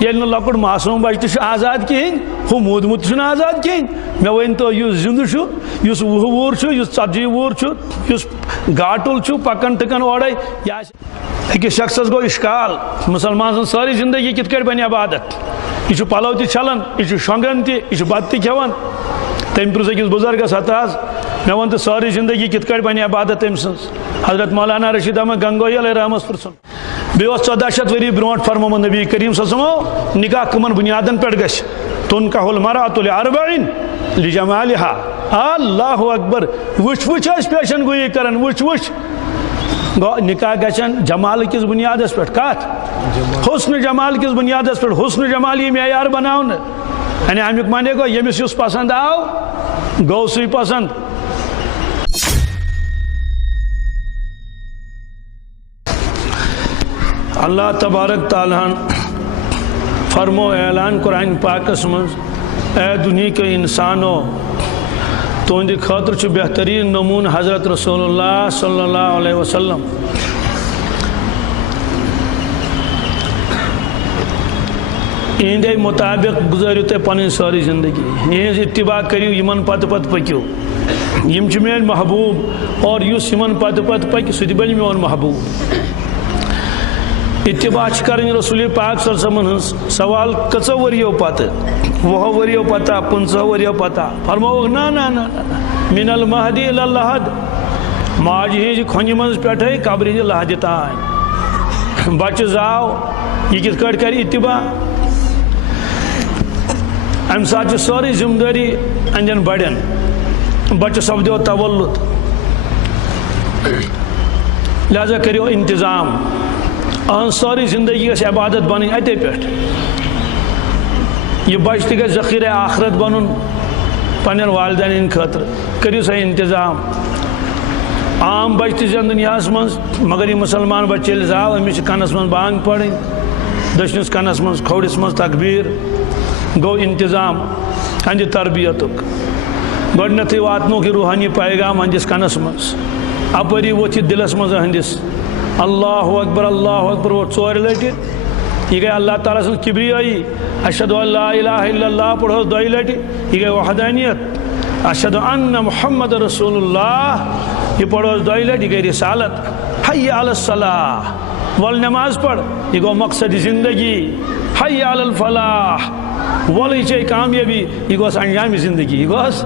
یہ لکٹ معصوم بچہ آزاد کہین ہو مودمت آزاد کہین مے ون تو زندہ اس وہ وور ژتجی وور اس گاٹل پکان ٹکان اورے اکس شخص گو اشکال مسلمان سن ساری زندگی کت کٹ بن عبادت یہ پلو تہ چھلان یہ شونگان تہ یہ بت تہ کھیوان تم پرس اکس بزرگس ہتاز مے ون تو ساری زندگی کت کٹ بن عبادت تم سن حضرت مولانا رشید احمد گنگوئی علیہ رحمت پرسن بیس 1400 وری برونٹ فرمو نبی کریم صلی اللہ علیہ وسلم نکاح کمن بنیادن پہ گھ تنکح المرأة لاربعین لجمالها اللہ اکبر وچ پیشن گوئی کرن وچ نکاح گھن جمال کس بنیاد پہ کت حسن جمال کس بنیاد پہ حسن جمال یہ معیار بناؤ یعنی امیک مانے گو یمس یس پسند آو گو سی پسند اللہ تبارک تعالیٰ فرمو اعلان قرآن پاکس مز اے دنیا کے انسانو تہندِ خاطر بہترین نمون حضرت رسول اللہ صلی اللہ علیہ وسلم اہندے مطابق گزارو تہ پن ساری زندگی یہز اتباع کریو یمن پتہ پکیو یم چھ میون محبوب اور یس یمن پتہ پک سہ تہ بن میون محبوب اتباع کریں رسول پاک صلی اللہ علیہ وسلم سوال کچو وریو پتہ 20 وریو پتہ 15 وریو پتہ فرمو نا من المہدی الی اللحد ماجہ ہز کھونہ مز پٹھے قبر ہز لحد تان بچہ زاو یہ کت کٹ کر اتباع ام سات سوری ذمہ داری اندین بڑین بچہ سپدو تولد لہذا کریو انتظام اہن ساری زندگی گھس عبادت بنیں اتے پہ یہ بچہ تہ گھس ذخیرہ آخرت بنن پنن والدین خاطر کریو سا انتظام عام بچہ تہ دنیا مز مگر یہ مسلمان بچہ ییٚلہِ زاو امس کنس من بانگ پڑھیں دشنس کنس من کھوڑس من تکبیر گو انتظام اہندِ تربیتک گۄڈنیتھٕے واتنوک یہ روحانی پیغام اہندس کنس مز اپری ووت یہ دلس مز اہندس اللہ اکبر وہ 4 لٹہ یہ گئی اللہ تعالیٰ سن کبریائی اشہد ان لا الہ الا اللہ پڑھو 2 لٹہ یہ گئی وحدانیت اشہد ان محمد رسول اللہ یہ پڑھو 2 لٹہ یہ گئی رسالت حی علی الصلاح ول نماز پڑھ یہ گو مقصد زندگی حی علی الفلاح ولی چاہیے کامیابی یہ گوس انجام زندگی یہ گوس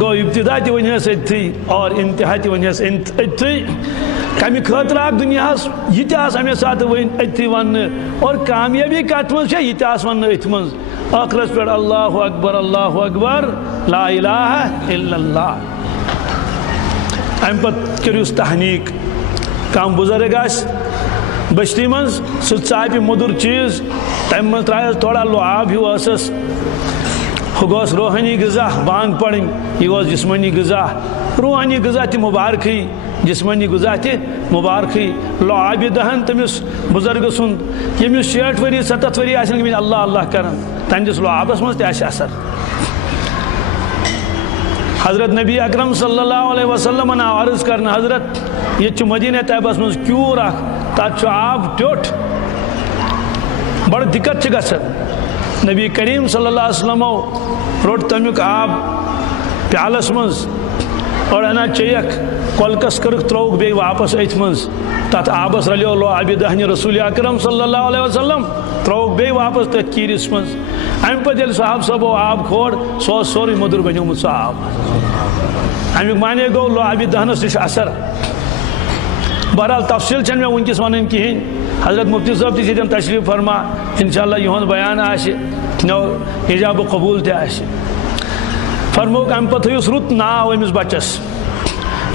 گو ابتدا تہ ونیس اتھی اور انتہا تہ ونیس اتھی کمی خاطر آگ دنیا یہ تہ امے سات ون اتھی ون اور کامیابی کت مز یہ تہ ون اتھ مز آخرس پہ اللہ اکبر لا الہ الا اللہ ام پتہ کریوس تحنیق کم بزرگ آس بستی مز سہ ژاپہ مدر چیز تم من ترایس تھوڑا لعاب ہیو ٲسس ہُہ گوس روحانی غذا بانگ پڑھیں یہ گوس جسمانی غذا روحانی غذا تہ مبارکی جسمانی غذا تہ مبارکی لعاب دہن تمس بزرگ سند یمس 60 وری 70 وری آسن گٔمٕتۍ اللہ کران تہندس لعابس مز تہ آسہِ اثر حضرت نبی اکرم صلی اللہ علیہ وسلم آو عرض کرنا حضرت یہ مدینہ طیبس مز کیور اخ تک آب ٹیوٹ بڑا دقت گژھان نبی کریم صلی اللہ علیہ وسلم روٹ تمیک آب پیالس مز اور انا چیک کولکس کرک تروک بی واپس ات مز تت آبس رلیو لو آبی دہنی رسول اکرم صلی اللہ علیہ وسلم تروک بی واپس تت کیرس مز ام پتہ ییٚلہِ صاحب صبو آب کھور سو سوری مدر بنیومت سو آب امیک معنی گو لو آبی دہنس تہ اثر بہرحال تفصیل چھ مے ونکس ونن کہین حضرت مفتی صاحب تہ دن تشریف فرما انشاءاللہ یہند بیان آسہ نو ایجاب و قبول تہ آسہ فرموک ام پتہ تھٲیوس رُت ناو أمس بچس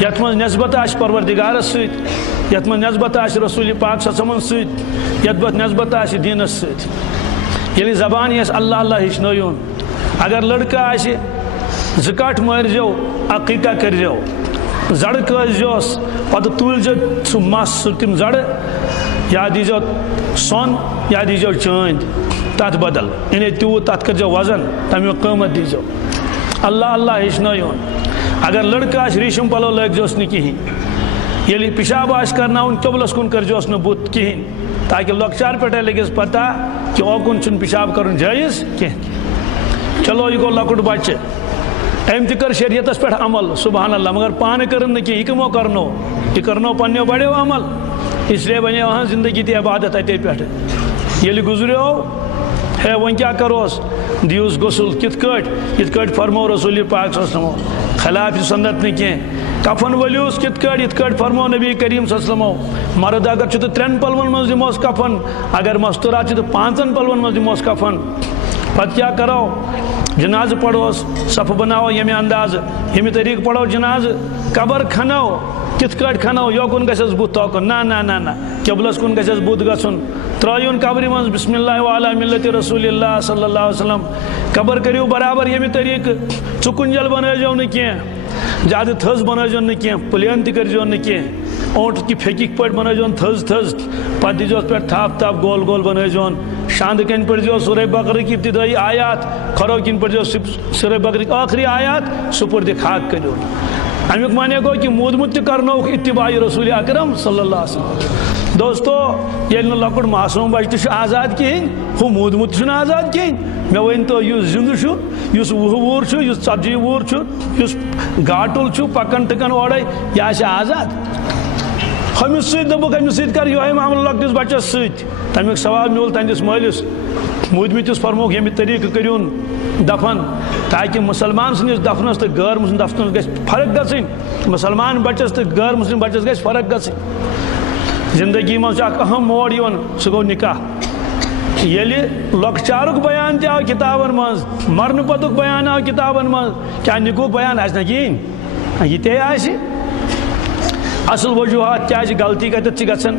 یتھ من نسبت آسہ پروردگارس سۭتۍ یتھ من نسبت آسہ رسول پاک صلی اللہ علیہ وسلم سۭتۍ یتھ من نسبت آسہ دینس سۭتۍ ییٚلہِ زبان یس اللہ ہیٚچھنٲیون اگر لڑکہ آسہ 2 کٹھ مٲرزیو عقیقہ کٔرزیو زڑ کٲسزیوس پتہ تُلزیو سُہ مس سُہ تِم زڑ یا دیزیو سون یا دیزیو چٲندۍ تتھ بدل یعنی تیوٗت تتھ کٔرزیو وزن تمیُک قۭمت دیزیو اللہ ہیٚچھنٲیون اگر لڑکہ آسہ ریشم پلو لٲگزیوس نہٕ کِہیٖنۍ ییٚلہِ پِشاب آسہِ کرناوُن قبلس کُن کٔرزیوس نہٕ بُتھ کِہیٖنۍ تاکہ لۄکچار پٮ۪ٹھے لگس پتہ کہ اوکن چھُنہٕ پیشاب کرُن جٲیز کینٛہہ. چلو یہ گوٚو لۄکُٹ بچہ أمۍ تہِ کٔر شریعتس پٮ۪ٹھ عمل سبحان اللہ مگر پانہٕ کٔرٕن نہٕ کینٛہہ. یہِ کٕمو کرنو؟ یہِ کرنو پننیو بڑیو عمل اس لیے بنے وہاں زندگی تہِ عبادت اتے پٮ۪ٹھ. ییٚلہِ گُزریو ہے وۄنۍ کیٛاہ کروس؟ دیوس غسل کِتھ کٲٹھۍ؟ یِتھ کٲٹھۍ فرمو رسول پاک صلی اللہ علیہ وسلم خلاف سنت نہٕ کینٛہہ. کفن ؤلِوس کِتھ کٲٹھۍ؟ یِتھ کٲٹھۍ فرمو نبی کریم صلی اللہ علیہ وسلم. مرد اگر چھُ تہٕ 3 پلون منٛز دِموس کفن, اگر مستورات چھِ تہٕ 5 پلون منٛز دِموس کفن. پتہٕ کیٛاہ کرو؟ جنازٕ پڑوس صف بناوو ییٚمہِ اندازٕ ییٚمہِ طریٖقہٕ پڑو جنازٕ. قبر کھنو کِتھ کٲٹھۍ کھنو؟ یوکُن گژھٮ۪س بُتھ توکُن نہ نہ نہ نہ قبلس کُن گژھٮ۪س بُتھ گژھُن. ترٲیُن قبرِ منٛز بسم اللہ وعلیٰ ملت رسول اللہ صلی اللہ علیہ وسلم. قبر کٔرِو برابر ییٚمہِ طریٖقہٕ. ژُکُنجل بنٲیزیو نہٕ کینٛہہ, زیادٕ تھٔز بنٲیزیو نہٕ کینٛہہ, پلین تہِ کٔرزیو نہٕ کینٛہہ. اونٹ کہِ پھیٚکِکۍ پٲٹھۍ بنٲیزیون تھٔز تھٔز, پتہٕ دیٖزیوس پٮ۪ٹھ تھپھ تھپھ گول گول بنٲیزیون. شاندٕ کَنۍ پٔرزیو سورہ بقرٕکۍ ابتدٲیی آیات, کھۄرو کِنۍ پٔرزیو سورہ بقرٕکۍ ٲخری آیات, سُپرد خاک کٔرِو. امیُک معنی گوٚو کہ موٗدمُت تہِ کرنووُکھ اتباع رسول اکرم صلی اللہ علیہ وسلم. دوستو ییٚلہِ نہٕ لۄکُٹ معصوٗم بچہِ تہِ چھُ آزاد کِہیٖنۍ, ہُہ موٗدمُت تہِ چھُنہٕ آزاد کِہیٖنۍ. مےٚ ؤنۍتو یُس زِندٕ چھُ, یُس 20 وُہُر چھُ, یُس 40 وُہُر چھُ, یُس گاٹُل چھُ پکان ٹٕکان اورے, یہِ آسہِ آزاد؟ ہُمِس سۭتۍ دوٚپُکھ أمِس سۭتۍ کر یِہوٚے معاملہٕ لۄکٹِس بچس سۭتۍ. تمیُک ثواب میوٗل تہنٛدِس مٲلِس. موٗدمٕتِس فرمووُکھ ییٚمہِ طریٖقہٕ کٔرۍہُن دفن تاکہ مسلمان سٕنٛدِس دفنس تہٕ غٲر مسلم دفنس گژھِ فرق گژھٕنۍ. مسلمان بچس تہٕ غٲر مسلم بچس گژھِ فرق گژھٕنۍ. زندگی منٛز چھُ اکھ اہم موڑ یِوان, سُہ گوٚو نکاح. ییٚلہِ لۄکچارُک بیان تہِ آو کِتابن منٛز, مرنہٕ پتُک بیان آو کِتابن منٛز, کیٛاہ نِکُہُک بیان آسہِ نہ کِہیٖنۍ؟ یہِ تے آسہِ. اصل وجوہات کیٛازِ غلطی کتٮ۪تھ چھِ گژھان؟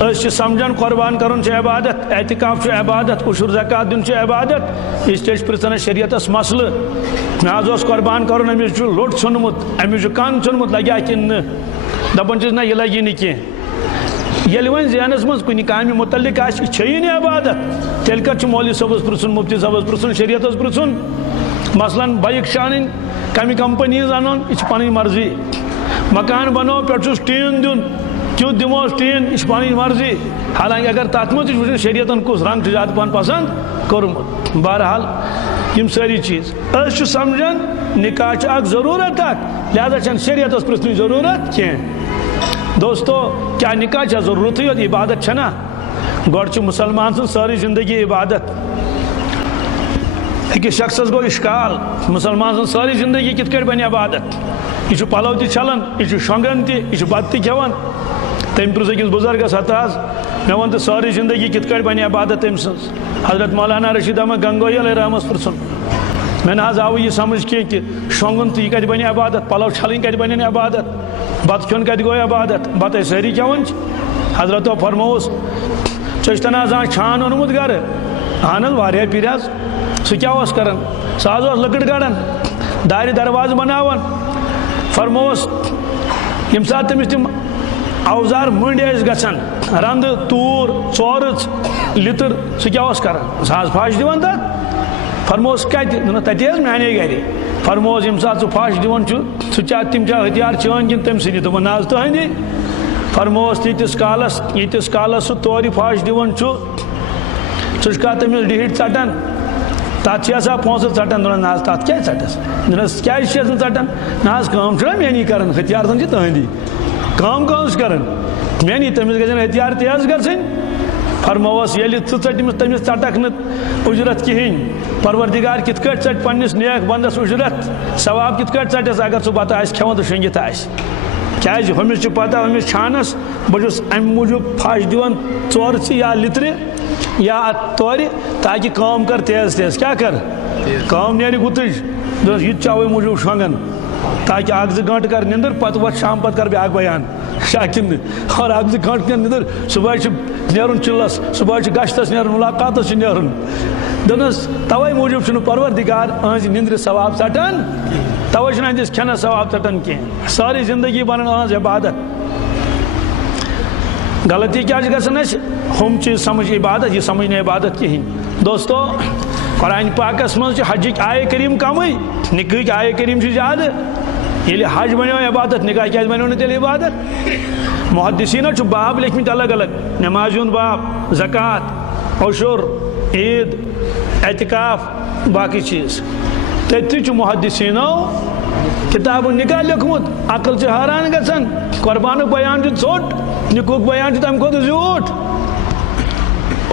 أسۍ چھِ سمجھان قربان کرُن چھُ عبادت, اعتکاف چھُ عبادت, عشر زکات دیُن چھُ عبادت. اس لیے چھِ پرژھان أسۍ شریعتس مسلہٕ. مےٚ حظ اوس قربان کرُن, أمِس چھُ لوٚٹ ژھُنمُت, أمِس چھُ کن ژھُنمُت, لگیا کِنہٕ نہٕ؟ دپان چھِس نہ یہِ لگی نہٕ کینٛہہ. ییٚلہِ وۄنۍ ذہنس منٛز کُنہِ کامہِ متعلق آسہِ یہِ چھیی نہٕ عبادت, تیٚلہِ کتھ چھُ مولوی صٲبس پرژھُن, مفتی صٲبس پرژھُن, شریعتس پرژھُن. مثلاً بایک چھِ انٕنۍ, کمہِ کمپنی ہٕنٛز انُن, یہِ چھِ پنٕنۍ مرضی. مکان بنوو, پٮ۪ٹھٕ چھُس ٹیٖن دیُن, کیُتھ دِموس ٹیٖن, یہِ چھِ پنٕنۍ مرضی. حالانکہ اگر تتھ منٛز تہِ چھُ وٕچھُن شریعتن کُس رنگ چھُ زیادٕ پہن پسنٛد کوٚرمُت. بہرحال یِم سٲری چیٖز أسۍ چھِ سمجھان نکاح چھُ اکھ ضروٗرت اکھ, لہذا چھنہٕ شریعتس پرژھنٕچ ضروٗرت کینٛہہ. دوستو کیا نکاح چھا ضرورتٕے یوت, عبادت چھنا؟ گۄڈٕ چھِ مسلمان سٕنٛز سٲرٕے زندگی عبادت. أکِس شخصس گوٚو اِشکال, مسلمان سٕنٛز سٲرٕے زندگی کِتھ کٲٹھۍ بنہِ عبادت؟ یہِ چھُ پلو تہِ چھلان, یہِ چھُ شۄنگان تہِ, یہِ چھُ بتہٕ تہِ کھٮ۪وان. تٔمۍ پرُژھ أکِس بُزرگس ہتا حظ, مےٚ ووٚن تہٕ سٲرٕے زندگی کِتھ کٲٹھۍ بنہِ عبادت تٔمۍ سٕنٛز؟ حضرت مولانا رشید احمد گنگوئی علیہ رحمس پرژھُن. مےٚ نہ حظ آوُے یہِ سمجھ کینٛہہ کہِ شۄنگُن تہٕ یہِ کتہِ بنہِ عبادت, پلو چھلٕنۍ کتہِ بنن عبادت, بتہٕ کھیوٚن کتہِ گوٚو عبادت, بتہٕ ٲسۍ سٲری کھٮ۪وان چھِ. حضرتو فرمووُس ژےٚ چھُتھ نہ حظ چھان اوٚنمُت گرٕ؟ اہن حظ واریاہ پھِرِ حظ. سُہ کیٛاہ اوس کران؟ سُہ حظ اوس لٔکٕر کڑان, دارِ دروازٕ بناوان. فرمووُس ییٚمہِ ساتہٕ تٔمِس تِم اوزار مٔنٛڈۍ ٲسۍ گژھان, رنٛدٕ, توٗر, ژورٕژ, لِتٕر, سُہ کیٛاہ اوس کران؟ سُہ حظ پھش دِوان تتھ. فرمووُس کتہِ؟ دوٚپنس تتی حظ میانے گرِ. فرمووُس ییٚمہِ ساتہٕ ژٕ پھش دِوان چھُ سُہ چھا تِم چھا ہتھیار چٲنۍ کِنہٕ تٔمۍ سٕنٛدی؟ دوٚپُن نہ حظ تُہنٛدی. فرمووُس ییٖتِس کالس سُہ تورِ پھش دِوان چھُ ژٕ چھُکھا تٔمِس ڈِہِٹھ ژٹان, تتھ چھِ آسان پونٛسہٕ ژٹان؟ دوٚپنس نہ حظ تتھ کیٛازِ ژٹس؟ دوٚپنس کیٛازِ چھس نہٕ ژٹان؟ نہ حظ کٲم چھُنہ میٲنی کران, ہتھیار زن چھِ تُہنٛدی, کٲم کٲنٛسہِ کران میٲنی, تٔمِس گژھن ہتھیار تہِ حظ گژھٕنۍ. فرمووُس ییٚلہِ ژٕ ژٔٹمٕژ تٔمِس ژٹکھ نہٕ اُجرت کِہینۍ, پروردگار کِتھ کٲٹھۍ ژٹہِ پننِس نیک بنٛدس اُجرت, ثواب کِتھ کٲٹھۍ ژٹس اگر سُہ بتہٕ آسہِ کھٮ۪وان تہٕ شۄنگِتھ آسہِ؟ کیٛازِ ہُمِس چھُ پتہ, ہُمِس چھانس بہٕ چھُس امہِ موٗجوٗب پھش دِوان ژورژِ یا لِترِ یا تورِ تاکہِ کٲم کر تیز تیز. کیٛاہ کر کٲم نیرِ گُتٕج. دوٚپُس یہِ تہِ چھُ اَوَے موٗجوٗب شۄنگان تاکہِ 1-2 گٲنٛٹہٕ کر نِندٕر, پتہٕ وۄتھ شام پتہٕ کر بیٛاکھ بیان, چھا کِنہٕ؟ اور 1-2 گٲنٛٹہٕ کر نِندٕر, صُبحٲے چھُ نیرُن چِلس, صُبحٲے چھُ گشتس نیرُن, مُلاقاتس چھُ نیرُن. دوٚپنس توے موٗجوٗب چھُنہٕ پروردگار أہنٛزِ نِندرِ ثواب ژٹان, توے چھُنہٕ أہنٛدِس کھٮ۪نس ثواب ژٹان کینٛہہ. سٲرٕے زندگی بنن أہنٛز عبادت. غلطی کیٛاہ چھِ گژھان اَسہِ؟ ہُم چیٖز سمجھ عبادت, یہِ سمجھ نہٕ عبادت کِہینۍ. دوستو قرآن پاکس منٛز چھِ حجٕکۍ آیے کریم کمٕے, نِکہٕکۍ آیے کریم چھِ زیادٕ. یل حج بنو عبادت نکاح کیا بنو نا تیل عبادت؟ محدثین باب لکھمت الگ الگ، نماز ہند باب، زکوٰۃ، عشر، عید، اعتکاف، باقی چیز. تتی محدثینو کتاب نکاح لکھمت. عقل سے حیران گژھان. قربان بیان ژوٹ، نکوک بیان تمہ کھوت زیوٹھ.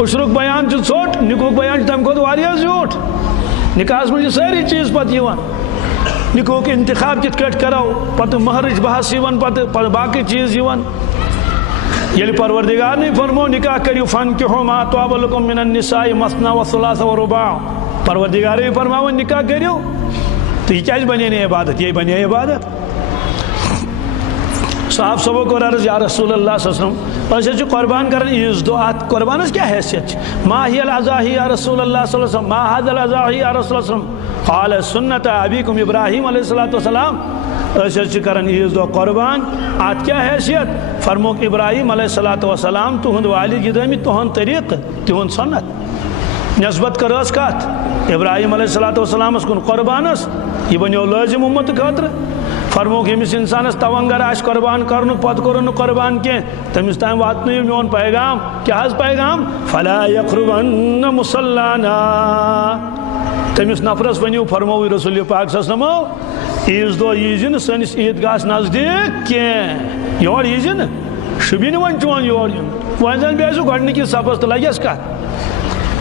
عشرک بیان ژوٹ، نکوک بیان تمہ کھوت واریاہ زیوٹھ. نکاحس مجھ ساری چیز پتہ یوان. نکوک انتخاب کت کٹ کرو، پتہ مہرچ بحث یوان، پتہ باقی چیز یوان. یل پروردگار نے فرمو نکاح کریو فانکحوا ما طاب لکم من النساء مثنى وثلاث ورباع. پروردگار نے فرماو نکاح کریو تو یہ کیا بنے نا عبادت؟ یہ بنے عبادت. صاحب صبح کو عرض یا رسول اللہ صلی اللہ علیہ وسلم اسے قربان کرن عیز دو ات قربانس کیا حیثیت؟ ما هي الاضاحی یا رسول اللہ صلی اللہ علیہ وسلم؟ ما هذا الاضاحی یا رسول اللہ صلی اللہ علیہ وسلم؟ قال سنت ابیکم ابراہیم علیہ السلام. اسے کرن عیز دو قربان ات کیا حیثیت؟ فرموک ابراہیم علیہ السلام تہند والد گدمی تہند طریق تہند سنت. نسبت کرس کت ابراہیم علیہ السلام کن قربانس یہ بنو لازم امت خاطر. فرموک یمس انسانس تونگر آش قربان کرن پتہ کورن قربان کی تمس تام واتن میون پیغام. کیا حض پیغام؟ فلا یقربن مصلانا. تمس نفرس ونیو فرمو رسول پاک صلی اللہ علیہ وسلم عیز دو ییزن سنس عیدگاہس نزدیک کی یور ییزن شبین ون چون یور ین ون زن بیسو گۄڈنِکِس صفس تو لگیس کت.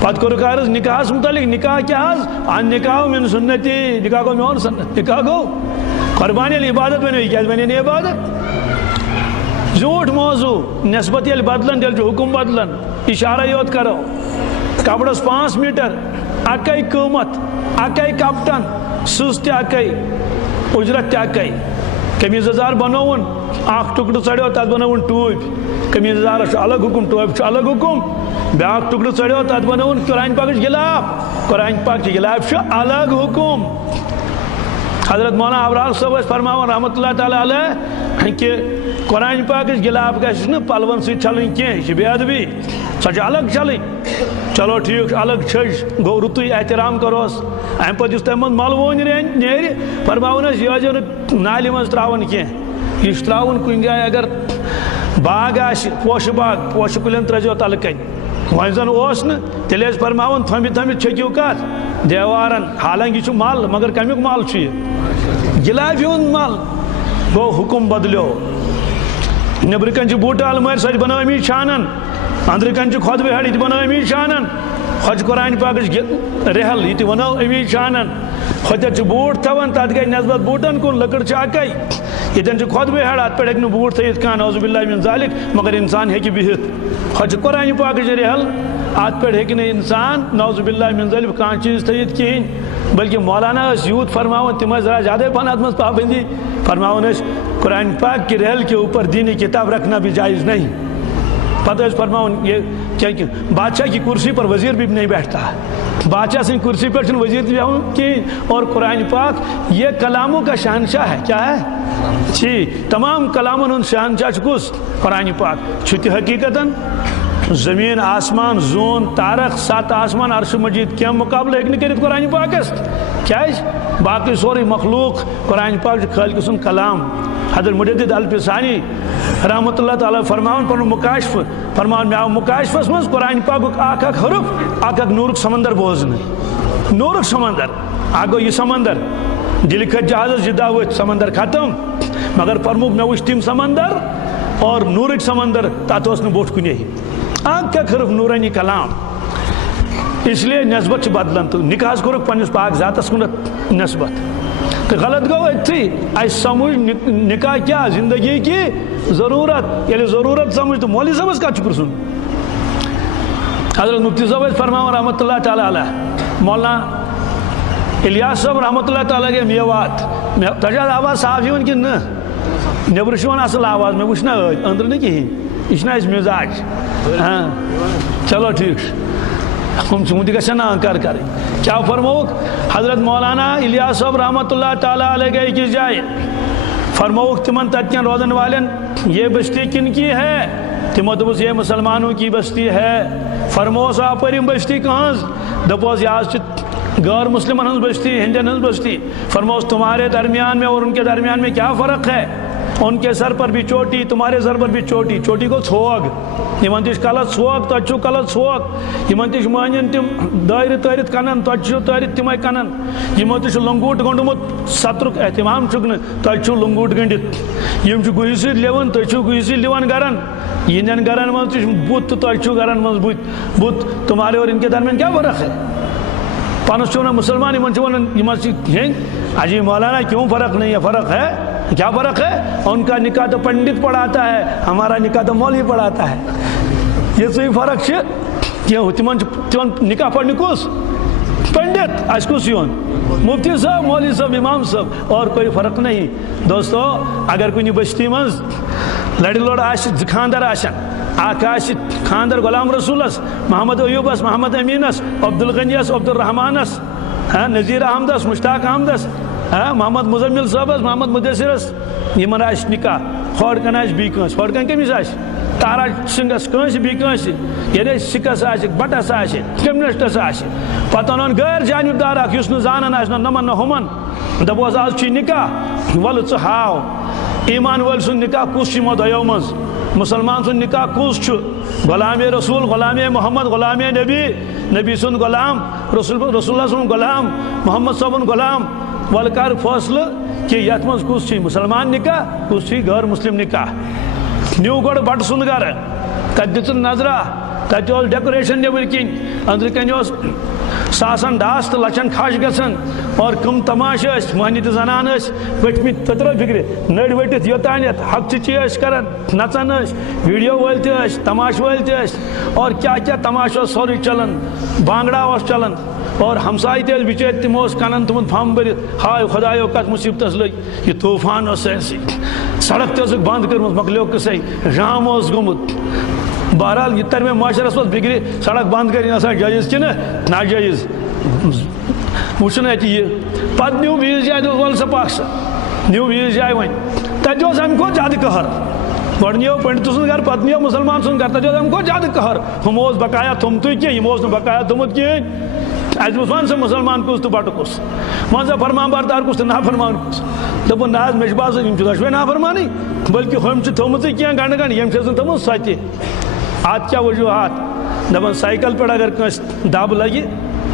پتہ کور عرض نکاحس متعلق نکاح کیا حض؟ ان نکاح من سنتی. نکاح گو میون سنت. نکاح گو قربان یل عبادت بنے یہ کیا بنے نا عبادت؟ جھوٹ موضوع نسبت یل بدلن تیل حکم بدلن. اشارہ یوت کرو کپڑس 5 میٹر اکے قیمت اکے کپٹن سٕژ تہ اکے اجرت تہ اکے. قمیض یزار بنوون اخ ٹکڑٕ ژڑیو تتھ بنوون ٹوپۍ. قمیض یزارس الگ حکم ٹوپۍ الگ حکم. بیاکھ ٹکڑٕ ژڑیو تتھ بنوون قرآن پاکچ غلاف. قرآن پاک غلاف الگ حکم. حضرت مولانا ابرار صاحب فرماون رحمۃ اللہ تعالیٰ علیہ کہ قرآن پاک غلاف گھس نا پلون سی چھلن کی یہ بے ادبی سو الگ چھلن. چلو ٹھیک الگ چھج گو رتُے احترام کروس. ام پتہ اس تمہ مل وون نیرِ فرماون یہ نالہِ منٛز تراون کی یہ تراون کُنہِ جایہِ اگر باغ آسہِ پوشہٕ باغ پوشہٕ کُلٮ۪ن ترٲزیو تلہٕ کنہِ. وۄنۍ زن اوس نہٕ تیٚلہِ ٲسۍ فرماون تھٔمِتھ چھٔکِو کتھ دیوارن. حالانکہ یہ مل مگر کمیُک مل چھُ یہِ غلافہِ ہُنٛد مل. گو حکم بدلیو. نیبرٕ کن چھِ بوٗٹہٕ المارِ سۄ چھِ بنٲومٕژ شانن. اندرٕ کن چھِ خۄطبہٕ ہٮ۪ڈ یہِ تہِ بنٲومٕژ شانن. ہۄ چھِ قرآن پاکٕچ رحل یہِ تہِ بنٲو اَمی شانن. ہوٚتٮ۪تھ چھِ بوٗٹھ تھاوان تتھ گٔے نسبت بوٗٹن کُن لٔکٕر چھِ اکے. ییٚتٮ۪ن چھِ خۄطبہٕ ہٮ۪ڈ اتھ پٮ۪ٹھ ہیٚکہِ نہٕ بوٗٹھ تھٲیِتھ کانٛہہ نعوذ باللہ من ذالک مگر انسان ہیٚکہِ بِہِتھ. ہۄ چھِ قرآن پاکٕچ رحل ات پٮ۪ٹھ ہیٚکہِ نہٕ انسان نعوذ باللہ من ذالک کانٛہہ چیٖز تھٲیِتھ کِہیٖنۍ. بلکہ مولانا ٲسۍ یوٗت فرماوان تِم ٲسۍ ذرا زیادے پہن اتھ منٛز پابندی فرماوان ٲسۍ قرآن پاک کی رحل کے اوپر دینی کتاب رکھنا بھی جائز نہیں. پتہ ٲسۍ فرماوان یہ کیا کہ بادشاہ کی کرسی پر وزیر بھی نہیں بیٹھتا. بادشاہ سن کرسی پر چھُنہٕ وزیر تہِ بیہُن کِہیٖنۍ. اور قرآن پاک یہ کلاموں کا شہنشاہ ہے. کیا ہے؟ جی تمام کلامن ہُنٛد شہنشاہ چھُ کُس؟ قرآن پاک چھُ تہِ حقیقتاً. زمین آسمان زون تارک 7 آسمان عرش مجید کیا مقابلہ ہیٚکہِ نہٕ کٔرِتھ قرآن پاکس. کیازِ باقی سورُے مخلوق قرآن پاک چھُ خالق سُنٛد کلام. حضرت مجدد الفسانی رحمۃ اللہ تعالیٰ فرماون پنُن مکاشف فرماون مےٚ آو مکاشفس منٛز قرآن پاکُک اکھ اکھ حرف اکھ اکھ نوٗرُک سمندر بوزنہٕ. نوٗرُک سمندر اکھ گوٚو یہِ سمندر دِلہِ کھٔتۍ جہازس 2 دۄہ ؤتھۍ سمندر ختم مگر فرموک مےٚ وٕچھ تِم سمندر اور نوٗرٕکۍ سمندر تتھ اوس نہٕ بوٚٹھ کُنے. اکھ اکھ حرف نورانی کلام. اس لیے نسبت چھ بدلن تو نکاحس کورک پنس پاک ذاتس کن نسبت تو غلط گو اتھی اس سمجھ نکاح کیا زندگی کی ضرورت. یعنی ضرورت سمجھ تو مولوی صاحب کا پرسن. حضرت مفتی صاحب فرماؤ رحمۃ اللہ تعالیٰ علیہ مولانا الیاس صاحب رحمۃ اللہ تعالیٰ کے میوات تجھا آواز صاف یون کن نبر شون اصل آواز میں وچھنا اندر نہیں کہیں یہ اس مزاج. ہاں چلو ٹھیک ہم چونتی کا شنا انکار کریں. کیا فرموک حضرت مولانا الیاس صاحب رحمۃ اللہ تعالیٰ علیہ کے ایک جائے فرموک تمن تتکن روزن والن یہ بستی کن کی ہے؟ تمو دپوس یہ مسلمانوں کی بستی ہے. فرموس اپریم بستی کہاں دپوس یہ غیر مسلمان ہنز بستی ہندین ہنز بستی فرماؤ تمہارے درمیان میں اور ان کے درمیان میں کیا فرق ہے؟ ان کے سر پر بھی چوٹی تمہارے سر پر بھی چوٹی چوٹی کو تھوگ یمن تش کلس تھوگ تچو کلس تھوگ یمن تش مانین تم دائر تارت کنن تچو تارت تمے کنن یمن تش لنگوٹ گنڈمت سترک اہتمام چکن تچو لنگوٹ گنڈت یم چھ گویسی لیون تچو گویسی لیون گرن ینن گرن من تش بت تچو گرن من بت تمہارے اور ان کے درمیان کیا فرق ہے؟ پانس چونا مسلمان یمن چھ ونن یمن چھ ہنگ اجی مولانا کیوں فرق نہیں ہے؟ فرق ہے کیا فرق ہے؟ ان کا نکاح تو پنڈت پڑھاتا ہے ہمارا نکاح تو مولوی پڑھاتا ہے یہ سوئی فرق ہے کیوں تمن نکاح پڑھنے کس پنڈت اس کس یون مفتی صاحب مولوی صاحب امام صاحب اور کوئی فرق نہیں دوستو اگر کنی بستی مز لڑی لوڑ خاندر آشن آکاش خاندر غلام رسولس محمد ایوبس محمد امینس عبدالغنیس عبدالرحمانس نذیر احمدس مشتاق احمدس محمد مزمل صاحبس محمد مدثرس یمن آس نکاح کھوڑ کن آس بی کنس کھوڑ کن کمس آس تارا سنگس کنس بی کنس یعنی سکس آس بٹس آس کمنسٹس آس پتہ ان غیر جانبدار اخ یس زانن آس نمن ہمن دپوس آز چھ نکاح ول ژٕ ہاو ایمان ول سن نکاح کس یمو دۄیو منٛز مسلمان سن نکاح کس غلام رسول غلام محمد غلام نبی سن غلام رسول اللہ سن غلام محمد صاحب غلام ول کر فیصلہ کہ یت مز کس مسلمان نکاح کس غیر مسلم نکاح نیو گوڑ بٹ سن گھر تت دت نظرہ تت ڈیکوریشن نبر کن اندر کن ساسن ڈاس تو لچھن کھش گھن اور کم تماش مہنی تو زنان ؤٹمت پترو فکر نڑ ؤٹتھ یوتان حق چی کران نچان ویڈیو ول تہ تماش ول تہ اور کیا کیا تماش سوری چلان بانگڑا چلان اور ہمسائے تہ بچر تم کنن تمن پھم برت ہائے خدایو کت مصیبت لگ یہ طوفان ایسی سڑک تہ بند کرم مکلیو کسے رام گومت بہرحال یہ ترمے معاشرس مز بگری سڑک بند کریں جائز کہ ناجائز وچن اتہ یہ پتہ نیو ویز جائے ول سا پاک سا نیو ویز جائے ون تتہ امہ کھت زیادہ قہر گۄڈٕ نیو پنڈتہٕ سُنٛد گھر پتہ نیو مسلمان سُنٛد گھر تتہ امہ کھت زیادہ قہر ہم بقایا تھومتُے کینٛہہ یمو نہٕ بقایا تھومُت کِہیٖنۍ اَسہِ دوٚپُس وَن سا مسلمان کُس تہٕ بٹہٕ کُس ون سا فرمان بردار کُس تہٕ نافرمان کُس دوٚپُن نہ حظ مےٚ چھُ باسان یِم چھِ دۄشوے نافرمانٕے بلکہ ہُم چھِ تھومٕژٕے کینٛہہ گنڈٕ گنڈٕ ییٚمۍ چھَس نہٕ تھٲومٕژ سۄ تہِ اتھ کیا وجوہات دپان سائیکل پہ اگر کنس دب لگہ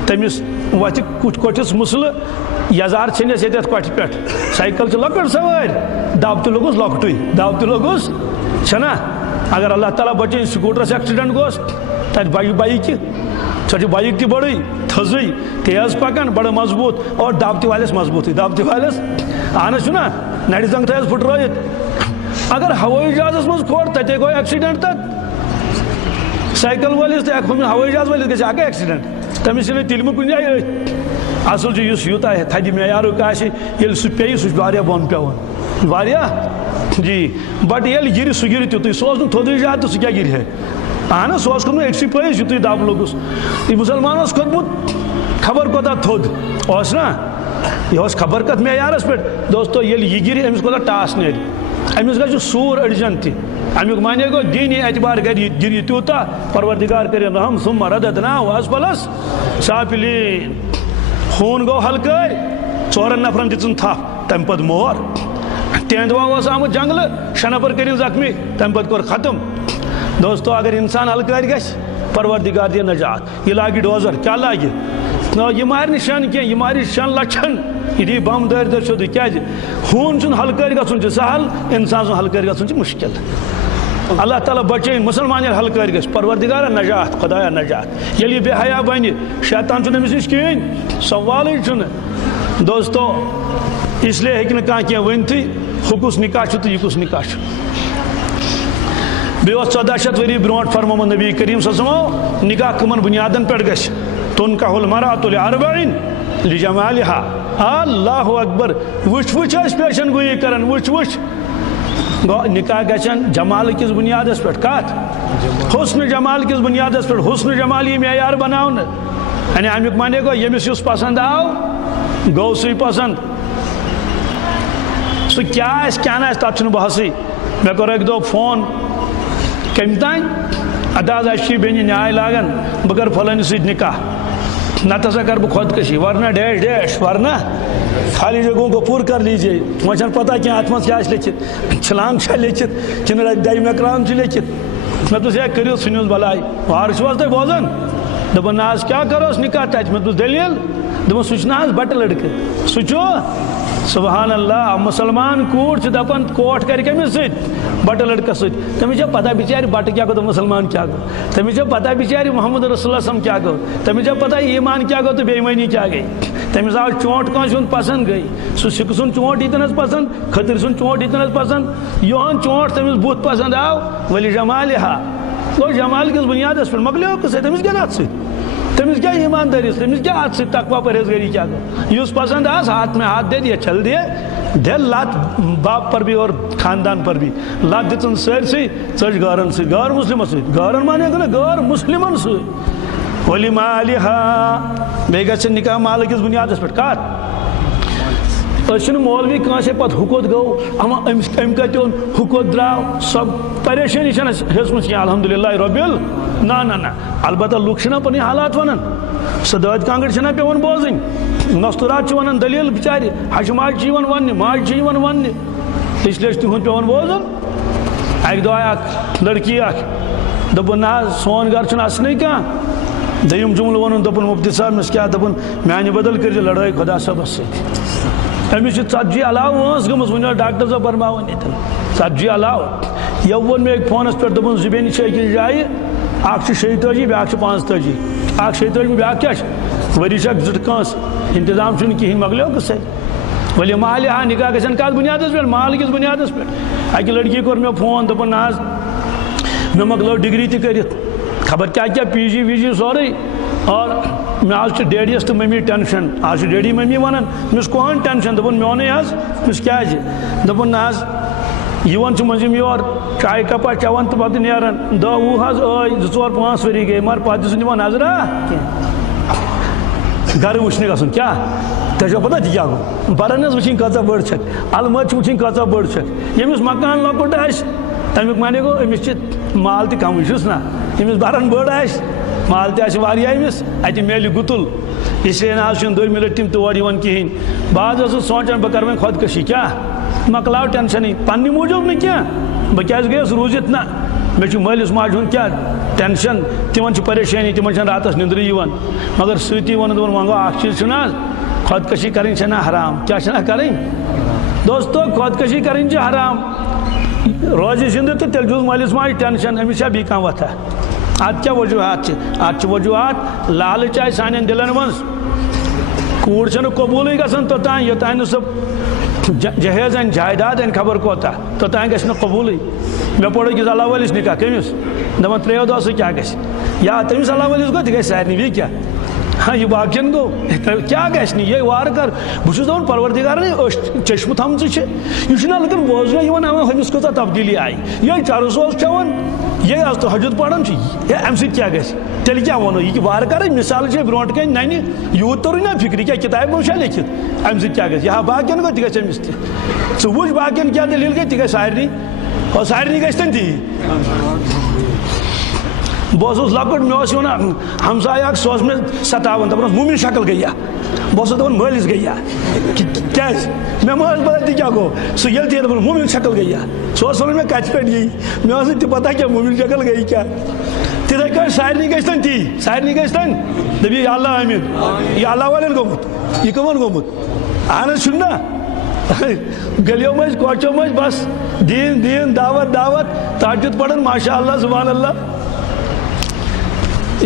تمس وتھ کوٹھس مسلہ یزار ژھنس یتھ کوٹھ پہ سائیکل چھ لۄکٕٹ سوٲرۍ دب تہ لوٚگُس لۄکٹُے دب تہ لوٚگُس چھنا اگر اللہ تعالیٰ بچٲیِن سکوٹرس ایکسیڈنٹ گوس تتہِ بایکہِ سۄ چھِ بایک تہِ بٔڑٕے تھٔزٕے تیز پکان بڑٕ مضبوط اور دب تہِ والٮ۪س مضبوطٕے دب تہِ والٮ۪س اہن حظ چھُنا نرِ زنگ تھٲیس پھٕٹرٲیِتھ اگر ہوٲیی جہازس منٛز کھوٚر تتے گوٚو ایکسیڈنٹ تتھ سائیکل وٲلِس تہِ ہوٲیی جہاز وٲلِس گژھِ اکھ ایکسیڈنٹ تٔمِس چھِنہٕ تِلمہٕ کُنہِ جایہِ أتھۍ اصل چھُ یُس یوٗتاہ تھدِ معیارُک آسہِ ییٚلہِ سُہ پیٚیہِ سُہ چھُ واریاہ بۄن پیٚوان واریاہ جی بٹ ییٚلہِ گِرِ سُہ گِرِ تیُتُے سُہ اوس نہٕ تھوٚدُے زیادٕ تہٕ سُہ کیٛاہ گِرِ ہے اہن حظ سُہ اوس کھوٚتمُت أکسٕے پٲیِس یُتُے دب لوٚگُس یہِ مُسلمان اوس کھوٚتمُت خبر کوتاہ تھوٚد اوس نا یہِ اوس خبر کتھ معیارس پٮ۪ٹھ دوستو ییٚلہِ یہِ گِرِ أمِس کوتاہ ٹاس نیرِ أمِس گژھِ سوٗر أڑجن تہِ امیُک معنی گوٚو دیٖنی اعتبار کرِ یہِ گِرِ یہِ تیوٗتاہ پروردگار کٔرِنۍ رحم ثم رددناہُ اسفلس سافلین خوٗن گوٚو ہلکٲے ژورن نفرن دِژٕن تھپھ تمہِ پتہٕ مور تیندوا اوس آمُت جنگلہٕ 6 نفر کٔرِن زخمی تمہِ پتہٕ کوٚر ختم دوستو اگر انسان ہلکٲرۍ گژھِ پروردگار دِ نجات یہِ لاگہِ ڈوزر کیٛاہ لاگہِ یہِ مارِ نہٕ شن کینٛہہ یہِ مارِ 6 لچھن یہ دی بم دٲرۍ دٲرۍ سیوٚدُے کیٛازِ ہوٗن سُنٛد ہلکٲرۍ گژھُن چھُ سہل انسان سُنٛد ہلکٲرۍ گژھُن چھُ مُشکل اللہ تعالیٰ بچٲیِن مُسلمان ییٚلہِ ہلکٲرۍ گژھِ پروردگارا نجات خۄدایا نجات ییٚلہِ یہِ بے حیا بنہِ شیطان چھُنہٕ أمِس نِش کِہیٖنۍ سوالٕے چھُنہٕ دوستو اسلیے ہیٚکہِ نہٕ کانٛہہ کینٛہہ ؤنتھٕے ہُہ کُس نکاح چھُ تہٕ یہِ کُس نکاح چھُ بیٚیہِ اوس 1400 ؤری برونٛٹھ فرمومُت نبی کریم صلی اللہ علیہ وسلمو نکاح کٕمن بُنیادن پٮ۪ٹھ گژھِ تُنکح المرأة لأربعٍ لجمالها اللہ اکبر وٕچھ وٕچھ ٲسۍ پیشن گویی کران وٕچھ وٕچھ گوٚو نکاح گژھن جمال کِس بُنیادس پٮ۪ٹھ کتھ حسن جمال کِس بُنیادس پٮ۪ٹھ حسن جمال یی معیار بناونہٕ یعنی امیُک معنی گوٚو ییٚمِس یُس پسنٛد آو گوٚو سُے پسنٛد سُہ کیٛاہ آسہِ کیٛاہ نہٕ آسہِ تتھ چھُنہٕ بحثٕے مےٚ کوٚر اکہِ دۄہ فون کمہِ تانۍ اَدٕ حظ اَسہِ چھِ بیٚنہِ نیاے لاگان بہٕ کَرٕ فلٲنِس سۭتۍ نکاح نہ ہسا کر بہ خودکشی ورنہ ڈیش ڈیش ورنہ خالی جگہوں کو پور کر لیجیے وہاں چھن پتہ کیا ات مز کیا لکھت چھلانگ چھا لکھت کنہ دیم اکرام لکھت مے دوس یہ کریو ژھنیوس بلاے وار چھو تھی بوزان دپان نا کیا کروس نکاح تت مے دوس دلیل دپان سہ نا بٹہ لڑکہ سہ سبحان اللہ مسلمان کوڑ دپان کوٹ کر کمس ست بٹہ لڑکس ست تمس پتہ بچار بٹہ کیا گو تو مسلمان کیا گو تمس پتہ بچار محمد رسول اللہ کیا گو تمس پتہ ایمان کیا گو تو بے ایمانی کیا گئی تمس آو چونٹ کانس ہند پسند گئی سہ سکھ سن چونٹ یتنس پسند کھتر سن چونٹ یتنس پسند یہن چونٹ تمس بت پسند آو ولی جمالہا گو جمال کس بنیادس پہ مکلیو کس تمس کیا ات ست تمس کیا ایمانداری تمس کیا ات ست تقوی پرہیزگاری کیا گو اس پسند آس ہاتھ میں ہاتھ دے دیا چل دے دل لات باپ پر بھی اور خاندان پر بھی لات دتن سرسی ژج گارن سی غیر مسلم سی گارن مانے گا نا غیر مسلمن سی ولی مالہا بے گھس نکاح مال کس بنیادس پہ کت مولوی کانسے پتہ حکوت گو ام کت حکوت درو سب پریشانی چھنس ہیسم کی الحمدللہ رب نا البتہ لوگ پنی حالات ونان سہ داد کانگڑ چھنا پیون بوزن نستورات ونان دلیل بچار ہش ماج ون ماج ون اس لیے تہد پیون بوزن اک دہ اخ لڑکی اخ دپن نا سون گھر اصل کھانا دم جملہ ون دپن مفتی صاحب مس کیا دپن میانہ بدل کر لڑائی خدا صاحبس ست امس ژتجی علاوہ وٲنٛس گٔمٕژ ونہِ ڈاکٹر صٲب برماون ییٚتٮ۪ن ژتجی علاوہ یہِ ووٚن مےٚ فونس پٮ۪ٹھ دوٚپُن زٕ بیٚنہِ چھِ أکِس جایہِ اکھ چھِ 36 بیٛاکھ چھِ 45 اکھ 36 بیٛاکھ کیٛاہ چھِ ؤری چھکھ زٕ کٲنٛسہِ انتظام چھُنہٕ کِہیٖنۍ مۄکلیو قٕصے ولی مالہا نکاح گژھن کتھ بنیادس پٮ۪ٹھ مال کس بنیادس پٮ۪ٹھ اکہِ لڑکی کوٚر مےٚ فون دوٚپُن نہ حظ مےٚ مۄکلٲو ڈگری تہِ کٔرِتھ خبر کیا پی جی وی جی سورُے اور مےٚ حظ چھُ ڈیڈیَس تہٕ مٔمی ٹٮ۪نشن آز چھُ ڈیڈی مٔمی ونان مےٚ چھُ کٕہٕنۍ ٹٮ۪نشن دوٚپُن میونٕے حظ مےٚ کیازِ دوٚپُن نہ حظ یِوان چھُ مٔنٛزِم یور چایہِ کپا چٮ۪وان تہٕ پتہٕ نیران 10 وُہ حظ ٲے 2 4 5 ؤری گٔے مگر پتہٕ چھُس دِوان نظرا گرٕ وٕچھنہِ گژھُن کیٛاہ تۄہہِ چھو پتہ تہِ کیٛاہ گوٚو برن حظ وٕچھِنۍ کۭژاہ بٔڑ چھکھ المٲرۍ چھِ وٕچھِنۍ کۭژاہ بٔڑ چھکھ ییٚمِس مکان لۄکُٹ آسہِ تمیُک معنی گوٚو أمِس چھِ مال تہِ کمٕے چھُس نا ییٚمِس برن بٔڑ آسہِ مال تہِ آسہِ واریاہ أمِس اَتہِ میلہِ گُتُل اس لیے نہ حظ چھُنہٕ 2مہِ لٹہِ تِم تور یِوان کِہیٖنۍ بہٕ حظ اوسُس سونٛچان بہٕ کَرٕ وۄنۍ خۄدکٔشی کیٛاہ مۄکلاو ٹٮ۪نشنٕے پننہِ موٗجوٗب نہٕ کینٛہہ بہٕ کیٛازِ گٔیَس روٗزِتھ نہ مےٚ چھُ مٲلِس ماجہِ ہُنٛد کیٛاہ ٹٮ۪نشن تِمن چھِ پریشٲنی تِمن چھنہٕ راتس نِندرٕے یِوان مگر سۭتی ووٚنُن دوٚپُن وۄنۍ گوٚو اکھ چیٖز چھُنہ حظ خۄدکٔشی کَرٕنۍ چھَنہ حرام کیٛاہ چھَنہ کَرٕنۍ دوستو خۄدکٔشی کَرٕنۍ چھِ حرام روزِ زِندٕ تہٕ تیٚلہِ چھُس مٲلِس ماجہِ ٹٮ۪نشن أمِس چھا بیٚیہِ کانٛہہ وَتھا اتھ کیٛاہ وجوٗہات چھِ اتھ چھِ وجوٗہات لالٕچ آسہِ سانٮ۪ن دِلن منٛز کوٗر چھنہٕ قبوٗلٕے گژھان توٚتانۍ یوٚتانۍ نہٕ سُہ جہیز انہِ جایداد انہِ خبر کوتاہ توٚتانۍ گژھِ نہٕ قبوٗلٕے مےٚ پوٚر أکِس اللہ وٲلِس نکاح کٔمِس دپان 3 دۄہ سُہ کیٛاہ گژھِ یا تٔمِس اللہ وٲلِس گوٚو تہِ گژھِ سارنٕے بیٚیہِ کیٛاہ ہاں یہ باقین گو کیا گژھِ نہٕ یہ وار کر بہٕ چھُس دپان پروردگارن أچھ چشمہٕ تھامژٕ چھِ یہِ چھُنہ لُکن بوزنہٕ یِوان ہُمِس کۭژاہ تبدیٖلی آیہِ یہِ چرٕس اوس کھٮ۪وان یہِ آز تہجُد پران چھُ ہے اَمہِ سۭتۍ کیٛاہ گژھِ تیٚلہِ کیٛاہ وَنو یہِ وارٕ کارٕے مِثال چھِ برونٛٹھ کَنہِ ننہِ یوٗت توٚرُے نا فِکرِ کیٛاہ کِتابہِ منٛز چھا لیکھِتھ اَمہِ سۭتۍ کیٛاہ گژھِ یا باقین گوٚو تہِ گژھِ أمِس تہِ ژٕ وٕچھ باقین کیٛاہ دٔلیٖل گٔے تہِ گژھِ سارنٕے اور سارنٕے گژھِ تَن تی بہٕ اوسُس لۄکُٹ مےٚ اوس وَنان ہمساے اکھ سُہ اوس مےٚ ستاوان دپان اوس موٗمِن شکل گٔییا بہٕ اوسُس دپان مٲلِس گٔییا کیٛازِ مےٚ ما ٲس پتہ تہِ کیٛاہ گوٚو سُہ ییٚلہِ تہِ دپان موٗمِن شکل گٔییا سُہ اوس وَنان مےٚ کَتھِ پٮ۪ٹھ یی مےٚ ٲس نہٕ تہِ پتہ کیٛاہ موٗمِن شکل گٔے کیٛاہ تِتھَے کٔنۍ سارنٕے گژھِ تَن تی سارنٕے گژھِ تَن دٔپِو یا اللہ آمیٖن یہِ اللہ والٮ۪ن گوٚمُت یہِ کٕمن گوٚمُت اہن حظ چھُنہٕ نا گلیو منٛز کوچو منٛز بس دیٖن دیٖن دعوت دعوت تاجُد پران ماشاء اللہ سبحان اللہ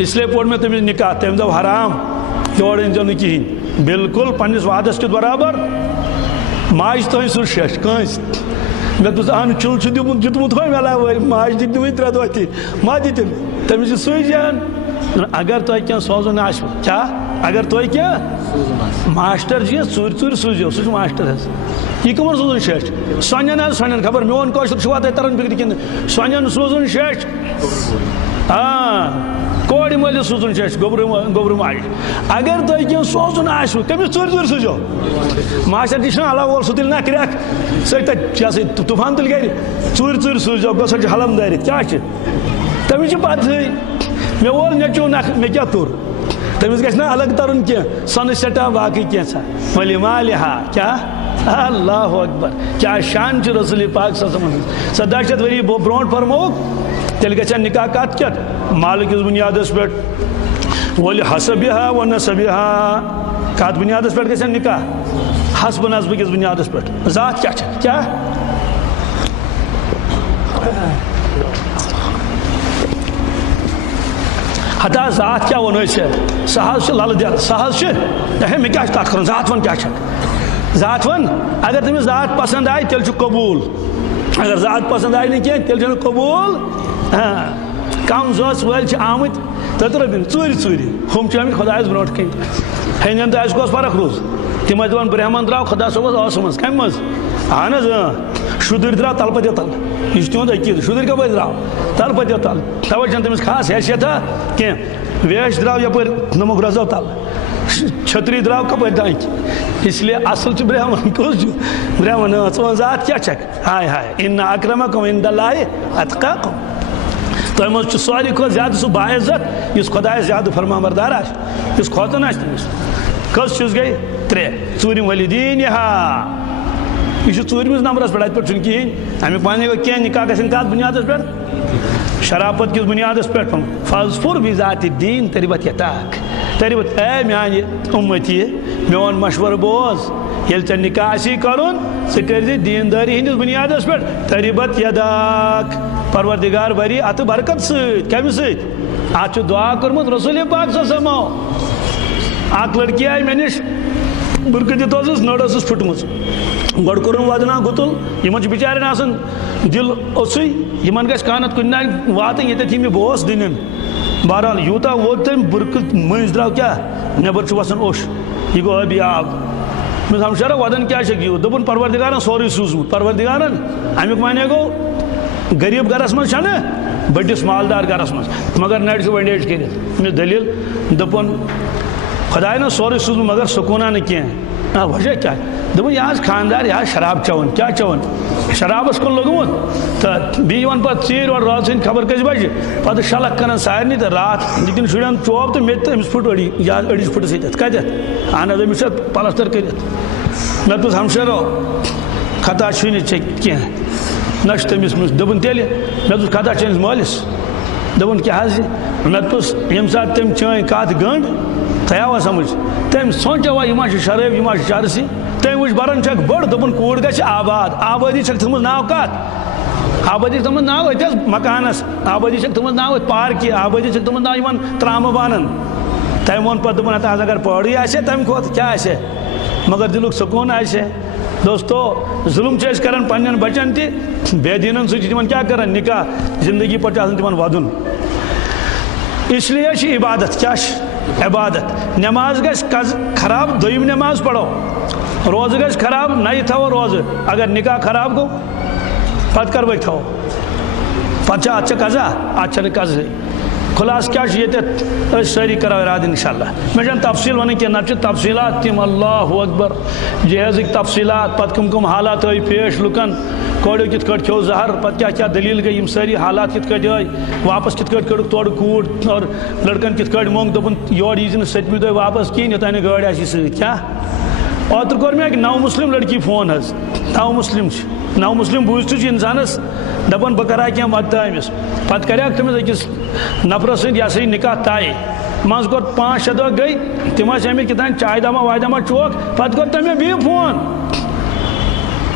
اس لیے پوٚر مےٚ تٔمِس نکاح تٔمۍ دوٚپ حرام یور أنۍزیو نہٕ کِہیٖنۍ بالکل پننِس وعدس کِتھ برابر ماجہِ تھٲوِن سُہ شیٚش کٲنٛسہِ مےٚ دوٚپُس اہن چُل چھُ دیُتمُت وۄنۍ علاوٕ ماجہِ دِتۍ نہٕ وٕنہِ 3 دۄہ تہِ ما دِتِن تٔمِس چھِ سُے جان اگر تۄہہِ کینٛہہ سوزُن آسِوٕ کیٛاہ اگر تۄہہِ کینٛہہ ماشٹر چھِ ژوٗرِ سوٗزِو سُہ چھُ ماشٹر حظ یہِ کٕمن سوزُن شیٚش سۄنٮ۪ن حظ سۄنٮ۪ن خبر میون کٲشُر چھُوا تۄہہِ تران فِکرِ کِنہٕ سۄنٮ۪ن سوزُن شیٚش کورِ مٲلِس سوزُن شیٚش گوٚبرٕ ماجہِ اگر تۄہہِ کینٛہہ سوزُن آسِوٕ کٔمِس ژوٗرِ سوٗزِو ماشٹر تہِ چھُنہ اللہ وول سُہ تُلہِ نا کرٛٮ۪کھ سُہ تَتہِ یہِ ہسا طوٗفان تُلہِ گرِ ژوٗرِ سوٗزِو گوٚو سۄ چھِ حلم دٲرِتھ کیٛاہ چھِ تٔمِس چھِ پتہٕے مےٚ وول نیٚچوٗ نکھ مےٚ کیٛاہ توٚر تمس گژھِ نا الگ ترُن کینٛہہ سۄنہٕ سٮ۪ٹھاہ باقٕے کینٛژھا ولی مالِہا کیٛاہ اللہ اکبر کیا شان چھ رسول پاک صلی اللہ علیہ وسلم 17 ؤری برونٛٹھ فرمووُکھ تیٚلہِ گژھِ نکاح کتھ کیٛاہ مالہٕ کِس بُنیادس پٮ۪ٹھ ولی حسبِہا و نسبِہا کتھ بُنیادس پٮ۪ٹھ گژھِ نکاح حسب نسبہٕ کِس بُنیادس پٮ۪ٹھ ذات کیٛاہ چھِ کیٛاہ ہتا ذات کیا ونو ژےٚ سُہ حظ چھُ للہٕ دٮ۪ل سُہ حظ چھُ ہے مےٚ کیٛاہ چھُ تتھ کرُن ذات ون کیٛاہ چھکھ ذات ون اگر تٔمِس ذات پسنٛد آیہِ تیٚلہِ چھُ قبوٗل اگر ذات پسنٛد آیہِ نہٕ کینٛہہ تیٚلہِ چھُنہٕ قبوٗل کم زٲژ وٲلۍ چھِ آمٕتۍ 3 رۄپیہِ ژوٗرِ ہُم چھِ آمٕتۍ خۄدایس برونٛٹھ کَنۍ ہیٚنٛدٮ۪ن تہٕ اَسہِ کۄس فرق روٗز تِم ٲسۍ دپان برہمن درٛاو خۄدا صٲبس ٲسہٕ منٛز کمہِ منٛز اہن حظ شُدٕرۍ درٛاو تلہٕ پتہٕ تل یہ تہد عقیدٕ شُدٕرۍ کپٲرۍ درٛاو تلہٕ پتہٕ تل توے چھنہٕ تٔمِس خاص حیثیتھا کینٛہہ ویش درٛاو یپٲرۍ نمُک رزو تل چھتری درٛاو کپٲرۍ دانٛچ اس لیے اصل چھُ برہمن کُس چھُ برہمن ژٕ وَن ذات کیٛاہ چھکھ ہاے ہاے اِنَّ اَکرَمَکُم عِنٛدَ اللہِ اَتقاکُم تۄہہِ منٛز چھُ ساروی کھۄتہٕ زیادٕ سُہ باعزت یُس خۄدایس زیادٕ فرمانبردار آسہِ یُس کھوژان آسہِ تٔمِس کٔژ چیٖز گٔے 3 ژوٗرِم ولیٖدیٖنہا یہ ژوٗرمِس نمبرس پٮ۪ٹھ اتہِ پٮ۪ٹھ چھُنہٕ کِہیٖنۍ امیُک معنی گوٚو کینٛہہ نکاح گژھن کتھ بُنیادس پٮ۪ٹھ شرافت کِس بُنیادس پٮ۪ٹھ فضفر بِذاتِ الدیٖن تربت یتاک تربت اے میانہِ اُمتی میون مشورٕ بوز ییٚلہِ ژےٚ نکاح آسی کرُن ژٕ کٔرزِ دیٖندٲری ہٕنٛدِس بُنیادس پٮ۪ٹھ تربت یداک پروردگار بری اتھ برکت سۭتۍ کمہِ سۭتۍ اتھ چھُ دعا کوٚرمُت رسول پاک صلی اللہ علیہ وسلم اکھ لڑکی آیہِ مےٚ نِش بُرکہٕ دِتھ ٲسٕس نٔر ٲسٕس پھٕٹمٕژ گۄڈٕ کوٚرُم ودنا گُتُل یِمن چھُ بِچارٮ۪ن آسان دِل اوٚژھُے یِمن گژھِ کانٛہہ نتہٕ کُنہِ ناے واتٕنۍ ییٚتٮ۪تھ یہِ مےٚ بوس دِنٮ۪ن بہرحال یوٗتاہ ووت تٔمۍ بُرکہٕ مٔنٛزۍ درٛاو کیٛاہ نٮ۪بر چھُ وسان اوٚش یہِ گوٚو ٲبی آب مےٚ دوٚپُس ہمشیرا ودان کیٛاہ چھکھ یوٗت دوٚپُن پروردگارن سورُے سوٗزمُت پروردگارن امیُک معنی گوٚو غریٖب گرس منٛز چھنہٕ بٔڑِس مالدار گرس منٛز مگر نرِ چھُ بنڈیج کٔرِتھ أمِس دٔلیٖل دوٚپُن خۄداین سورُے سوٗزمُت مگر سکوٗنا نہٕ کینٛہہ وجہ کیٛاہ دوٚپُن یہِ حظ خانٛدار یہِ حظ شراب چٮ۪وان کیٛاہ چٮ۪وان شرابس کُن لوٚگمُت تہٕ بیٚیہِ یِوان پتہٕ ژیٖرۍ اورٕ رٲژ سٕنٛدِ خبر کٔژِ بجہِ پتہٕ شلق کران سارنٕے تہٕ راتھ دِتِن شُرٮ۪ن چوب تہٕ مےٚ تہِ أمِس پھُٹ أڑی یا أڑِس پھٕٹٕس ییٚتٮ۪تھ کتٮ۪تھ اہن حظ أمِس چھِ پلستر کٔرِتھ مےٚ دوٚپُس ہمشیرو خطا چھُے نہٕ ژےٚ کینٛہہ نہ چھُ تٔمِس منٛز دوٚپُن تیٚلہِ مےٚ دوٚپُس خطا چٲنِس مٲلِس دوٚپُن کیٛاہ حظ مےٚ دوٚپُس ییٚمہِ ساتہٕ تٔمۍ چٲنۍ کتھ گٔنٛڈ تۄہہِ آوا سمجھ تٔمۍ سونٛچو یہِ ما چھِ شرٲبۍ یہِ ما چھِ چرسی تٔمۍ وٕچھ بران چھکھ بٔڑ دوٚپُن کوٗر گژھِ آباد آبٲدی چھکھ تھٲومٕژ ناو کتھ آبٲدی چھکھ تھٲومٕژ ناو أتھۍ حظ مکانس آبٲدی چھکھ تھٲومٕژ ناو أتھۍ پارکہِ آبٲدی چھکھ تھٲومٕژ ناو یِمن ترامہٕ بانن تٔمۍ ووٚن پتہٕ دوٚپُن ہتا حظ اگر پٲڑٕے آسہِ ہا تمہِ کھۄتہٕ کیٛاہ آسہِ ہا مگر دِلُک سکوٗن آسہِ ہا دوستو ظُلم چھِ أسۍ کران پننٮ۪ن بچن تہِ بے دیٖنن سۭتۍ چھِ تِمن کیٛاہ کران نکاح زندگی پتہٕ چھُ آسان تِمن ودُن اس لیے چھِ عبادت کیٛاہ چھِ عبادت نٮ۪ماز گژھِ خراب دوٚیِم نٮ۪ماز پرو روزٕ گژھِ خراب نَیہِ تھاوو روزٕ اگر نکاح خراب گوٚو پتہٕ کروٕکۍ تھاوو پتہٕ چھا اتھ چھا قضا اتھ چھنہٕ قضہٕے خُلاصہٕ کیٛاہ چھُ ییٚتٮ۪تھ أسۍ سٲری کرو ارادٕ انشاء اللہ مےٚ چھنہٕ تفصیٖل ونٕنۍ کینٛہہ نتہٕ چھِ تفصیٖلات تِم اللہ اکبر جہیزٕکۍ تفصیٖلات پتہٕ کٕم کٕم حالات آیہِ پیش لُکن کورِیو کِتھ کٲٹھۍ کھیوٚو زہر پتہٕ کیٛاہ کیٛاہ دٔلیٖل گٔے یِم سٲری حالات کِتھ کٲٹھۍ آے واپس کِتھ کٲٹھۍ کٔڑٕکھ تورٕ کوٗر اور لڑکن کِتھ کٲٹھۍ موٚنگ دوٚپُن یورٕ یی زِ نہٕ 7مہِ دۄہ واپس کِہیٖنۍ یوٚتانۍ نہٕ گٲڑۍ آسی سۭتۍ کیٛاہ اوترٕ کوٚر مےٚ اکہِ نو مُسلِم لڑکی فون حظ نو مُسلِم چھِ نو مُسلِم بوٗزتھٕے چھُ انسانس دپان بہٕ کرٕ ہا کینٛہہ مدتہٕ أمِس پتہٕ کریکھ تٔمِس أکِس نفرس سۭتۍ یہِ ہسا یہِ نکاح طے منٛزٕ کوٚر 5-6 دۄہ گٔے تِم ٲسۍ آمٕتۍ کیٛاہتانۍ چاے داما واے داما چوک پتہٕ کوٚر تٔمۍ مےٚ بیٚیہِ فون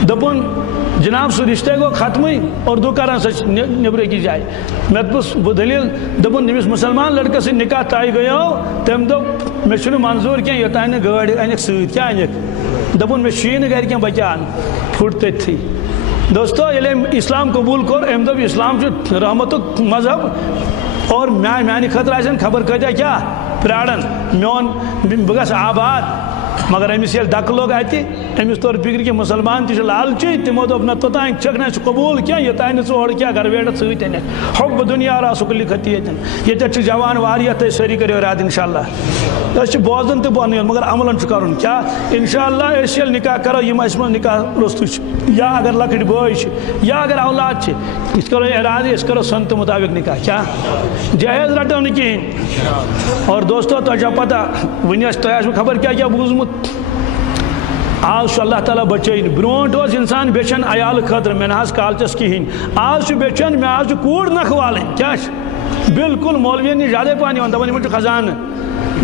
دوٚپُن جناب سُہ رشتے گوٚو ختمٕے اردوٗ کران سۄ چھِ نیٚبرٕ أکِس جایہِ مےٚ دوٚپُس بہٕ دٔلیٖل دوٚپُن ییٚمِس مُسلمان لڑکس سۭتۍ نکاح طے گٔیو تٔمۍ دوٚپ مےٚ چھُنہٕ منظوٗر کینٛہہ یوٚتانۍ نہٕ گٲڑۍ انکھ سۭتۍ کیٛاہ انکھ دوٚپُن مےٚ چھُیی نہٕ گرِ کینٛہہ بہٕ کیٛاہ انہٕ پھُٹ تٔتھی دوستو ییٚلہِ أمۍ اسلام قبوٗل کوٚر أمۍ دوٚپ اسلام چھُ رحمتُک مذہب اور میانہِ خٲطرٕ آسن خبر کۭتیاہ کیٛاہ پیاران میون بہٕ گژھٕ آباد مگر أمس ییٚلہِ دکہٕ لوٚگ اَتہِ أمِس توٚر فِکرِ کہِ مُسلمان تہِ چھِ لالچی تِمو دوٚپ نہ توٚتانۍ چھکھ نہٕ اَسہِ قبوٗل کینٛہہ یوٚتانۍ نہٕ ژٕ اورٕ کیٛاہ گرٕ سۭتۍ أنِتھ حُب دُنیا راسُک لِکھت ییٚتٮ۪تھ چھِ جوان واریاہ تُہۍ سٲری کٔرِو اِرادٕ اِنشاء اللہ أسۍ چھِ بوزان تہٕ بۄنٕے یوت مگر عملن چھُ کَرُن کیٛاہ اِنشاء اللہ أسۍ ییٚلہِ نِکاح کَرو یِم اَسہِ منٛز نِکاح روٚستُے چھِ یا اگر لۄکٕٹۍ بٲے چھِ یا اگر اولاد چھِ أسۍ کَرو اِرادٕ أسۍ کَرو سنتہٕ مُطابق نِکاح کیٛاہ جہیز رَٹو نہٕ کِہیٖنۍ اور دوستو تۄہہِ چھو پتہ وٕنہِ ٲسۍ تۄہہِ آسوٕ خبر کیٛاہ کیٛاہ بوٗزمُت آز چھُ اللہ تعالیٰ بچٲیِن برونٛٹھ اوس اِنسان بیٚچھان عیالہٕ خٲطرٕ مےٚ نہ حظ کالچس کِہیٖنۍ آز چھُ بیٚچھان مےٚ حظ چھُ کوٗر نکھٕ والٕنۍ کیٛاہ چھِ بالکل مولوِین نِش زیادَے پہن یِوان دَپان یِمن چھُ خزانہٕ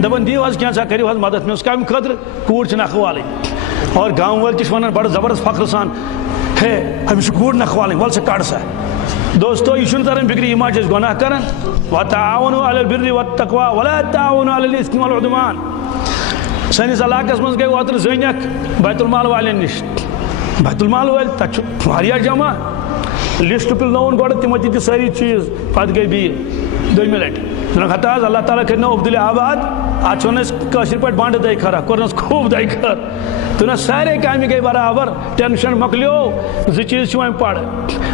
دَپان دِیِو حظ کینٛژھا کٔرِو حظ مدد مےٚ اوس کَمہِ خٲطرٕ کوٗر چھِ نکھٕ والٕنۍ اور گامہٕ وٲلۍ تہِ چھِ وَنان بڑٕ زبردست فخرٕ سان ہے أمِس چھِ کوٗر نکھٕ والٕنۍ وَلہٕ سا کَڑ سا دوستو یہِ چھُنہٕ تران فِکرِ یِم حظ چھِ أسۍ گۄناہ کران وَتَعاوَنُوا عَلَى الْبِرِّ وَالتَّقْوَىٰ وَلَا تَعاوَنُوا عَلَى الْإِثْمِ وَالْعُدْوَانِ سٲنِس علاقس منٛز گٔے اوترٕ زٔنۍ اکھ بیت المال والٮ۪ن نِش بیت المال وٲلۍ تَتہِ چھُ واریاہ جمع لِسٹ پِلنووُن گۄڈٕ تِمو تہِ دِتۍ سٲری چیٖز پتہٕ گٔے بیٚیہِ دوٚیمہِ لٹہِ دوٚپُکھ ہتا حظ اللہ تعالیٰ کٔرِنو عبدُل آباد اتھ چھِ ونان أسۍ کٲشِر پٲٹھۍ بنٛڈٕ دۄیہِ خٲرا کوٚرنس خوٗب دۄیہِ خٲر دوٚپنس سارے کامہِ گٔے برابر ٹٮ۪نشن مۄکلیو 2 چیٖز چھِ وۄنۍ پرٕ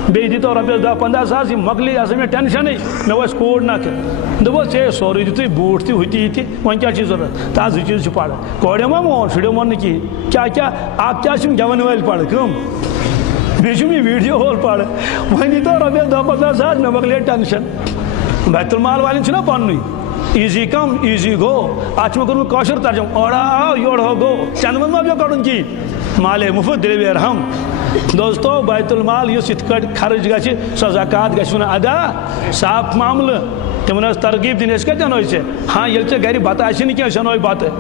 بیٚیہِ دِتو رۄپیس 10-15 ساس یِم مۄکلے یہِ ہسا مےٚ ٹٮ۪نشنٕے مےٚ وٲژ کوٗر نکھٕ دوٚپُس ہے سورُے دِتُے بوٗٹھ تہِ ہُہ تہِ یہِ تہِ وۄنۍ کیٛاہ چھُے ضروٗرت تَتھ 2 چیٖز چھِ پرٕ کورٮ۪و ما مون شُرٮ۪و مون نہٕ کِہیٖنۍ کیٛاہ اکھ کیٛاہ چھِ یِم گٮ۪ون وٲلۍ پرٕ کٕم بیٚیہِ چھُم یہِ ویٖڈیو وول پرٕ وۄنۍ دِتو رۄپیس 10-15 ساس مےٚ مۄکلے ٹٮ۪نشن بیت المال والٮ۪ن چھُنہ پننُے ایٖزی کم ایٖزی گوٚو اتھ چھُ مےٚ کوٚرمُت کٲشُر ترجُمہٕ اورٕ آو یورٕ ہو گوٚو چندٕ منٛز ما پیٚو کڑُن کِہیٖنۍ مالے مُفت دِلہِ ویرہم دوستو بیت المال یُس یِتھ کٲٹھۍ خرٕچ گژھِ سۄ زکات گژھِ نہٕ ادا صاف معاملہٕ تِمن ٲس ترغیٖب دِنۍ أسۍ کتہِ اَنو ژےٚ ہاں ییٚلہِ ژےٚ گرِ بتہٕ آسی نہٕ کینٛہہ أسۍ اَنوے بتہٕ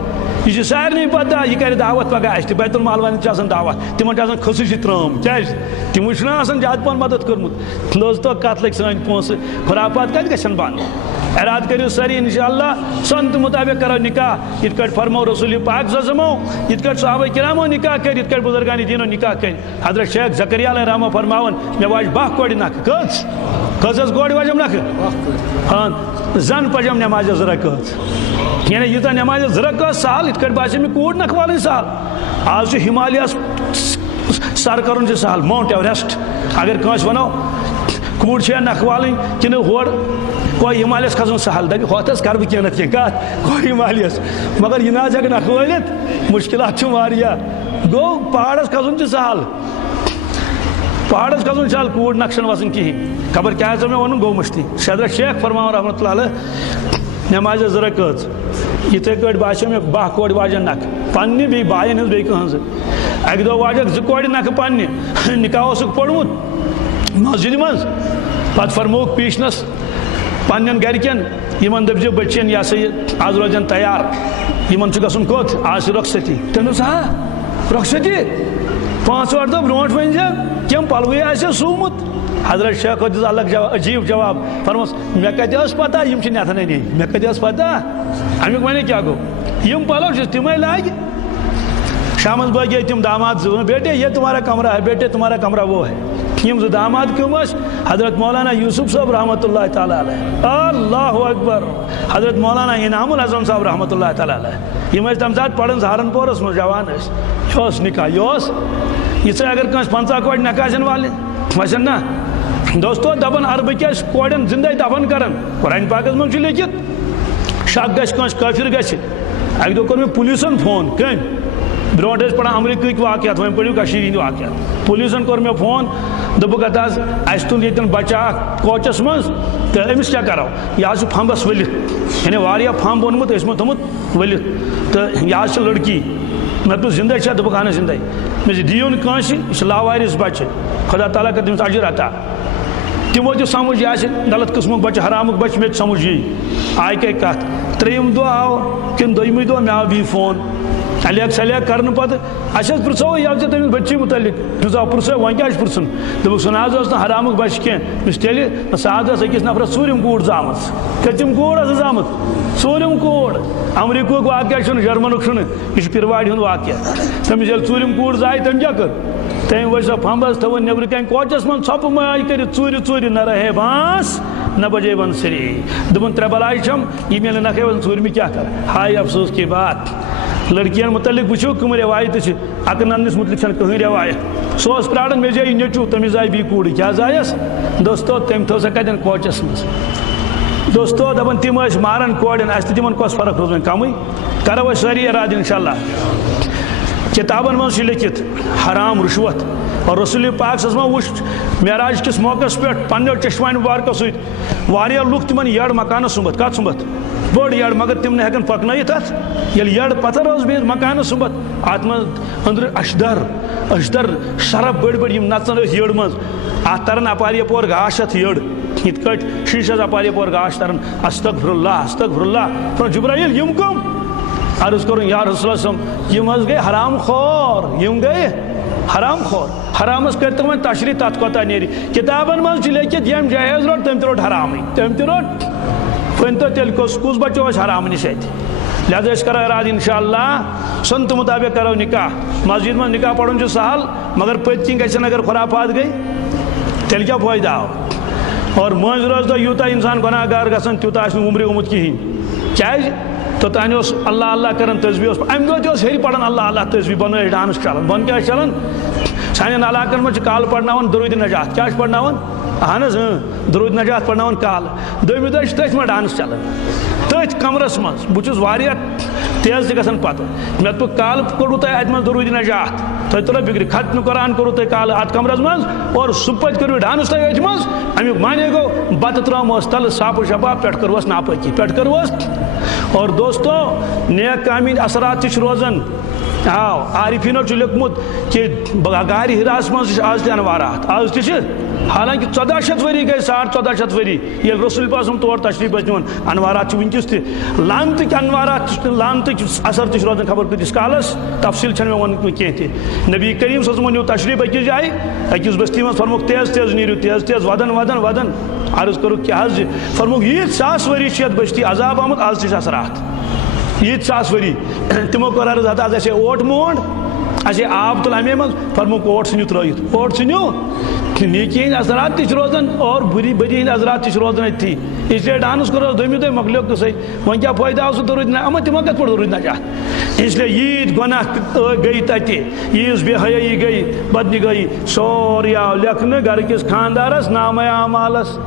یہِ چھِ سارنٕے پتہ یہِ کرِ دعوت پگاہ اَسہِ تہِ بیت المال والٮ۪ن چھِ آسان دعوت تِمن چھِ آسان خصوٗصی ترٲم کیٛازِ تِمو چھُنہ آسان زیادٕ پہن مدد کوٚرمُت دوستو کتھ لٔگۍ سٲنۍ پونٛسہٕ خُرافات کتہِ گژھن بنٛد اِرادٕ کٔرِو سٲری اِنشاء اللہ سنتہٕ مُطابق کرو نِکاح یِتھ کٲٹھۍ فرمو رسوٗل پاک صٲبو یِتھ کٲٹھۍ صحابہ کرامو نِکاح کٔرۍ یِتھ کٲٹھۍ بُزرگانِ دیٖنو نِکاح کٔرۍ حضرت شیخ زکریا علیہ رحمہ فرماوان مےٚ واجہِ 12 کورِ نکھٕ کٔژ کورِ واجَم نکھٕ ہاں زن پجم نٮ۪مازِ 2 رکٲژ یعنی یوٗتاہ نٮ۪مازِ 2 رکٲژ سہل یِتھ کٲٹھۍ باسے مےٚ کوٗر نکھٕ والٕنۍ سہل آز چھُ ہمالیاہس سر کرُن چھُ سہل ماوُنٹ ایوریسٹ اگر کٲنٛسہِ ونو کوٗر چھےٚ نکھٕ والٕنۍ کِنہٕ ہورٕ کوٚر ہمالیہس کھسُن سہل دپہِ ہوٚتھ حظ کرٕ بہٕ کینٛہہ نتہٕ کینٛہہ کتھ گوٚو ہمالیہس مگر یہِ نہ حظ ہٮ۪کہٕ نکھٕ وٲلِتھ مُشکلات چھِ واریاہ گوٚو پہاڑس کھسُن چھُ سہل پہاڑس کھسُن سہل کوٗر نکھٕ چھنہٕ وسان کِہیٖنۍ خبر کیٛاہ حظ مےٚ ووٚنُن گوٚو مٔشتٕے حضرت شیخ فرماوان رحمتہ اللہ علیہ نٮ۪مازِ 2 رکٲژ یِتھٕے کٲٹھۍ باسیو مےٚ 12 کورِ واجن نکھٕ پننہِ بیٚیہِ باین ہٕنٛز بیٚیہِ کٕہٕنٛزٕ اکہِ دۄہ واجکھ 2 کورِ نکھٕ پننہِ نکاح اوسُکھ پوٚرمُت مسجدِ منٛز پتہٕ فرمووُکھ پیٖشنس پننٮ۪ن گرِکٮ۪ن یِمن دٔپزِ بٔچِین یہِ ہسا یہِ آز روزن تیار یِمن چھُ گژھُن کوٚت آز چھِ رۄخصتی تٔمۍ دوٚپُس ہا رۄخصتی 5-8 دۄہ برونٛٹھ ؤنۍ زِ کیٚنٛہہ پلوٕے آسہِ سوٗمُت حضرت شیخو دِژ الگ عجیٖب جواب فرموس مےٚ کتہِ ٲس پتہ یِم چھِ نٮ۪تھن اَنے مےٚ کتہِ ٲس پتہ امیُک ونے کیٛاہ گوٚو یِم پلو چھِس تِمے لاگہِ شامس بٲگۍ گٔے تِم داماد 2 بیٹے یہ تمہارا کمرہ ہے بیٹے تمہارا کمرہ وہ ہے یِم 2 داماد کٕم ٲسۍ حضرت مولانا یوٗسف صٲب رحمتہ اللہ تعالیٰ علیہ اللہ اکبر حضرت مولانا انعام الحسن صٲب رحمتہ اللہ تعالیٰ علیہ یِم ٲسۍ تمہِ ساتہٕ پران سہارنپورس منٛز جوان ٲسۍ یہِ اوس نکاح یہِ اوس یِژھے اگر کٲنٛسہِ 50 کورِ نکاح آسن والٕنۍ وسن نہ دوستو دپان اربہٕ کیٛازِ کورٮ۪ن زندے دفن کران قرآنِ پاکس منٛز چھُ لیکھِتھ شک گژھِ کٲنٛسہِ کٲفِر گژھِ اکہِ دۄہ کوٚر مےٚ پُلیٖسن فون کٔمۍ برونٛٹھ ٲسۍ پران امریکہٕکۍ واقعات وۄنۍ پٔرِو کٔشیٖرِ ہِنٛدۍ واقعات پُلیٖسن کوٚر مےٚ فون دوٚپُکھ ہتا حظ اَسہِ تُل ییٚتٮ۪ن بچہ اکھ کوچس منٛز تہٕ أمِس کیٛاہ کرو یہِ حظ چھُ پھمبس ؤلِتھ یعنی واریاہ پھمب اوٚنمُت ٲسۍ تھوٚمُت ؤلِتھ تہٕ یہِ حظ چھِ لڑکی مےٚ دوٚپُس زندے چھا دوٚپُکھ اہن زندے مےٚ دوٚپ دِیِو نہٕ کٲنٛسہِ یہِ چھُ لاوارِس بچہِ خۄدا تعالیٰ کٔرِ تٔمِس اجر عطا تِمو تہِ سمجھ یہِ آسہِ غلط قٕسمُک بچہِ حرامُک بچہِ مےٚ تہِ سمجھ یی آیہِ کٔے کتھ 3یِم دۄہ آو کِنہٕ 2یِمٕے دۄہ مےٚ آو بیٚیہِ فون الیک سلیک کرنہٕ پتہٕ اَسہِ حظ پرٛژھو یہِ ژےٚ تٔمِس بٔچی مُتعلق دِژ پرٛژھو وۄنۍ کیٛاہ چھُ پرٛژھُن دوٚپُکھ سُہ نہ حظ ٲس نہٕ حرامُک بچہِ کینٛہہ یُس تیٚلہِ سۄ حظ ٲس أکِس نفرس 4ِم کوٗر زامٕژ کٔژِم کوٗر ٲسٕس زامٕژ 4ِم کوٗر امریکہُک واقعہ چھُنہٕ جرمنُک چھُنہٕ یہِ چھُ پِرواڑِ ہُنٛد واقعہ تٔمِس ییٚلہِ 4ِم کوٗر زاے تٔمۍ کیٛاہ کٔر تٔمۍ ؤج سۄ پھمبس تھٲوٕن نیٚبرٕ کَنۍ کوچس منٛز ژھۄپہٕ ماے کٔرِتھ ژوٗرِ نہ رہے بانس نہ بجے بنسری دوٚپُن 3 بلاے چھم یہِ مےٚ نہٕ نکھے 4مہِ کیٛاہ کر ہاے افسوس کی بات لڑکین متعلق وچھو کم روایت اکر ننس متعلق چھن کہیں روایت سو پرارن مے جائی نیچو تمس آئی بی کوڑ کیا زایس دوستو تم تھو سا کتن کوچس مز دوستو دپان تم مارن کوڑن اس تمن کس فرق روزن کم کرو ساری اراد انشاءاللہ کتابن من لکھت حرام رشوت اور رسول پاک صلی اللہ علیہ وسلم وچ معراج کس موقع پہ پنو چشمہ مبارکہ ست واریاہ لوگ تمن یڑ مکان سمبت کت سمبت بڑ یڑ مگر تم نے ہیکن پکنائت ات یل یڑ پتھر روز بھی مکان سمبت ات من اندر اشدر شرف بڑ بڑ یم نژن یڑ مز ات ترن اپار یپور گاش ات یڑ یت کٹ شیشس اپار یپور گاش ترن استغفر اللہ فرو جبرائیل یم کم عرض کروں یا رسول اللہ صلی اللہ علیہ وسلم یم از گئے حرام خور یم گئے حرام خور حرامس کرتے وۄنۍ تشریح تت کوتاہ نیرِ کتابن منٛز چھُ لیکھِتھ ییٚمۍ جایز روٚٹ تٔمۍ تہِ روٚٹ حرامٕے تٔمۍ تہِ روٚٹ ؤنۍتو تیٚلہِ کُس بچو أسۍ حرام نِش اَتہِ لہذا أسۍ کرو اراد انشاءاللہ سنتہٕ مطابق کرو نکاح مسجد منٛز نکاح پرُن چھُ سہل مگر پٔتۍ کِنۍ گژھن اگر خرافات گٔے تیٚلہِ کیٛاہ فٲیدٕ آو اور مٲنٛزِ رٲژ دۄہ یوٗتاہ اِنسان گۄناہ گار گژھان تیوٗتاہ آسہِ نہٕ وُمرِ گوٚمُت کِہیٖنۍ کیٛازِ توٚتانۍ اوس اللہ کران تسبیح اوس اَمہِ دۄہ تہِ اوس ہیٚرِ پران اللہ تسبیح بۄنہٕ ٲسۍ ڈانس چلان بۄنہٕ کیٛاہ چھِ چلان سانٮ۪ن علاقن منٛز چھِ کالہٕ پرناوان درود نجات کیٛاہ چھِ پرناوان اہن حظ درود نجات پرناوان کالہٕ دوٚیمہِ دۄہ چھِ تٔتھۍ منٛز ڈانس چلان تٔتھۍ کمرس منٛز بہٕ چھُس واریاہ تیز تہِ گژھان پتہٕ مےٚ دوٚپ کالہٕ کوٚروٕ تۄہہِ اَتہِ منٛز درود نجات تۄہہِ تُلو فِکرِ ختمہِ قرآن کوٚروٕ تۄہہِ کالہٕ اَتھ کمرس منٛز اور صُبحٲے کٔرِو ڈانس تۄہہِ أتھۍ منٛز امیُک معنے گوٚو بتہٕ ترٛٲومَس تلہٕ صاپہٕ شباب پٮ۪ٹھ کٔروَس ناپٲکی پٮ۪ٹھ کٔروَس اور دوستو نیک کامہِ ہِنٛدۍ اثرات تہِ چھِ روزان عارفیٖنو چھُ لیوٚکھمُت کہ غارِ ہِراہس منٛز چھِ آز تہِ انوارات آز تہِ چھِ حالانکہ 1400 ؤری گٔے 1450 ؤری ییٚلہِ رسول پاک صٲب تور تشریٖف ٲسۍ نِوان انوارات چھِ وٕنکٮ۪س تہِ لعنتٕکۍ انوارات لعنتٕکۍ اثر تہِ چھِ روزان خبر کۭتِس کالس تفصیٖل چھنہٕ مےٚ ووٚنمُت کینٛہہ تہِ نبی کریم صٲب صٲبن نیوٗ تشریٖف أکِس جایہِ أکِس بستی منٛز فرموکھ تیز نیٖرِو تیز ودان عرض کوٚرُکھ کیٛاہ حظ فرموکھ ییٖتۍ ساس ؤری چھِ یتھ بستی عذاب آمُت آز تہِ چھِ اثرات ییٖتۍ ساس ؤری تِمو کوٚر عرض ہتا آز اَسے اوٹ مونٛڈ اَسے آب تُل اَمے منٛز فرموکھ اوٹ ژھٕنِو ترٛٲیِتھ اوٹ ژھٕنِو نیکی ہٕنٛدۍ اثرات تہِ چھِ روزان اور بدی ہٕنٛدۍ اثرات تہِ چھِ روزان أتھی اسلیے ڈانس کوٚر دوٚیمہِ دۄہہِ مۄکلیو قٕصے وۄنۍ کیٛاہ فٲیدٕ آو سُہ درود یِمن تِمن کتھ پٲٹھۍ درود نجات اسلیے ییٖتۍ گۄناہ گٔے تتہِ ییٖژ بے حیٲیی گٔے بدنگٲہی سورُے آو لیکھنہٕ گرٕ کِس خانٛدارس نامے اعمالس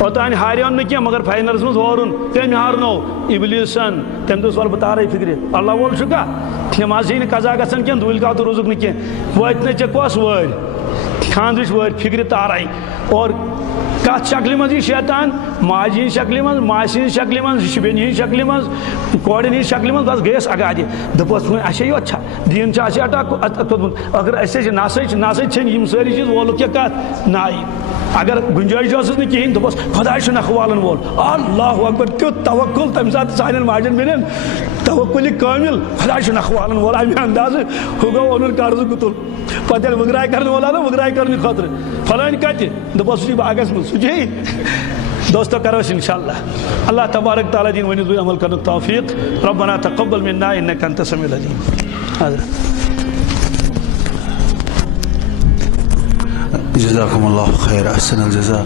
اوٚتانۍ ہاریون نہٕ کینٛہہ مگر فاینلس منٛز ہورُن کٔمۍ ہارنو ابلیٖسن تٔمۍ دوٚپ وَلہٕ بہٕ تارے فِکرِ اللہ وول چھُ کانٛہہ یِم حظ چھِ نہٕ قضا گژھان کینٛہہ دوٗلۍ کاو تہٕ روٗزُکھ نہٕ کینٛہہ وٲتۍ نہٕ ژےٚ کۄس وٲرۍ خاندرٕچ وٲرۍ فِکرِ تارے اور کتھ شکلہِ منٛز یہِ شیطان ماجہِ ہِنٛزِ شکلہِ منٛز ماسہِ ہِنٛزِ شکلہِ منٛز یہِ چھِ بیٚنہِ ہِنٛزِ شکلہِ منٛز کورٮ۪ن ہِنٛزِ شکلہِ منٛز بس گٔیَس اگادِ دوٚپُس وۄنۍ اَسے یوت چھا دیٖن چھا اَسے اٹیک کھوٚتمُت اگر أسے چھِ نسٕے چھِنہٕ یِم سٲری چیٖز وولُکھ کیٛاہ کتھ نایہِ اگر گُنجٲیش ٲسٕس نہٕ کِہیٖنۍ دوٚپُس خۄداے چھُ نکھٕ وول اللہ اکبر تیُتھ توکُل تمہِ ساتہٕ سانٮ۪ن ماجٮ۪ن بیٚنٮ۪ن توکُلہِ کٲمِل خۄداے چھُ نکھٕ والن وول اَمہِ اندازٕ ہُہ گوٚو اوٚنُن قرضہٕ گُتُل پتہٕ ییٚلہِ وٕگراے کرن وول آو نہ وٕگراے کرنہٕ خٲطرٕ فلٲنۍ کتہِ دوٚپُس سُہ چھُ باغس منٛز سُہ چھے دوستو کرو أسۍ انشاءاللہ اللہ تبارک تعالیٰ دِیِن ؤنِتھ عمل کرنُک توفیٖق ربنا تقبل منا انك انت السميع العليم جزاكم الله خير احسن الجزاء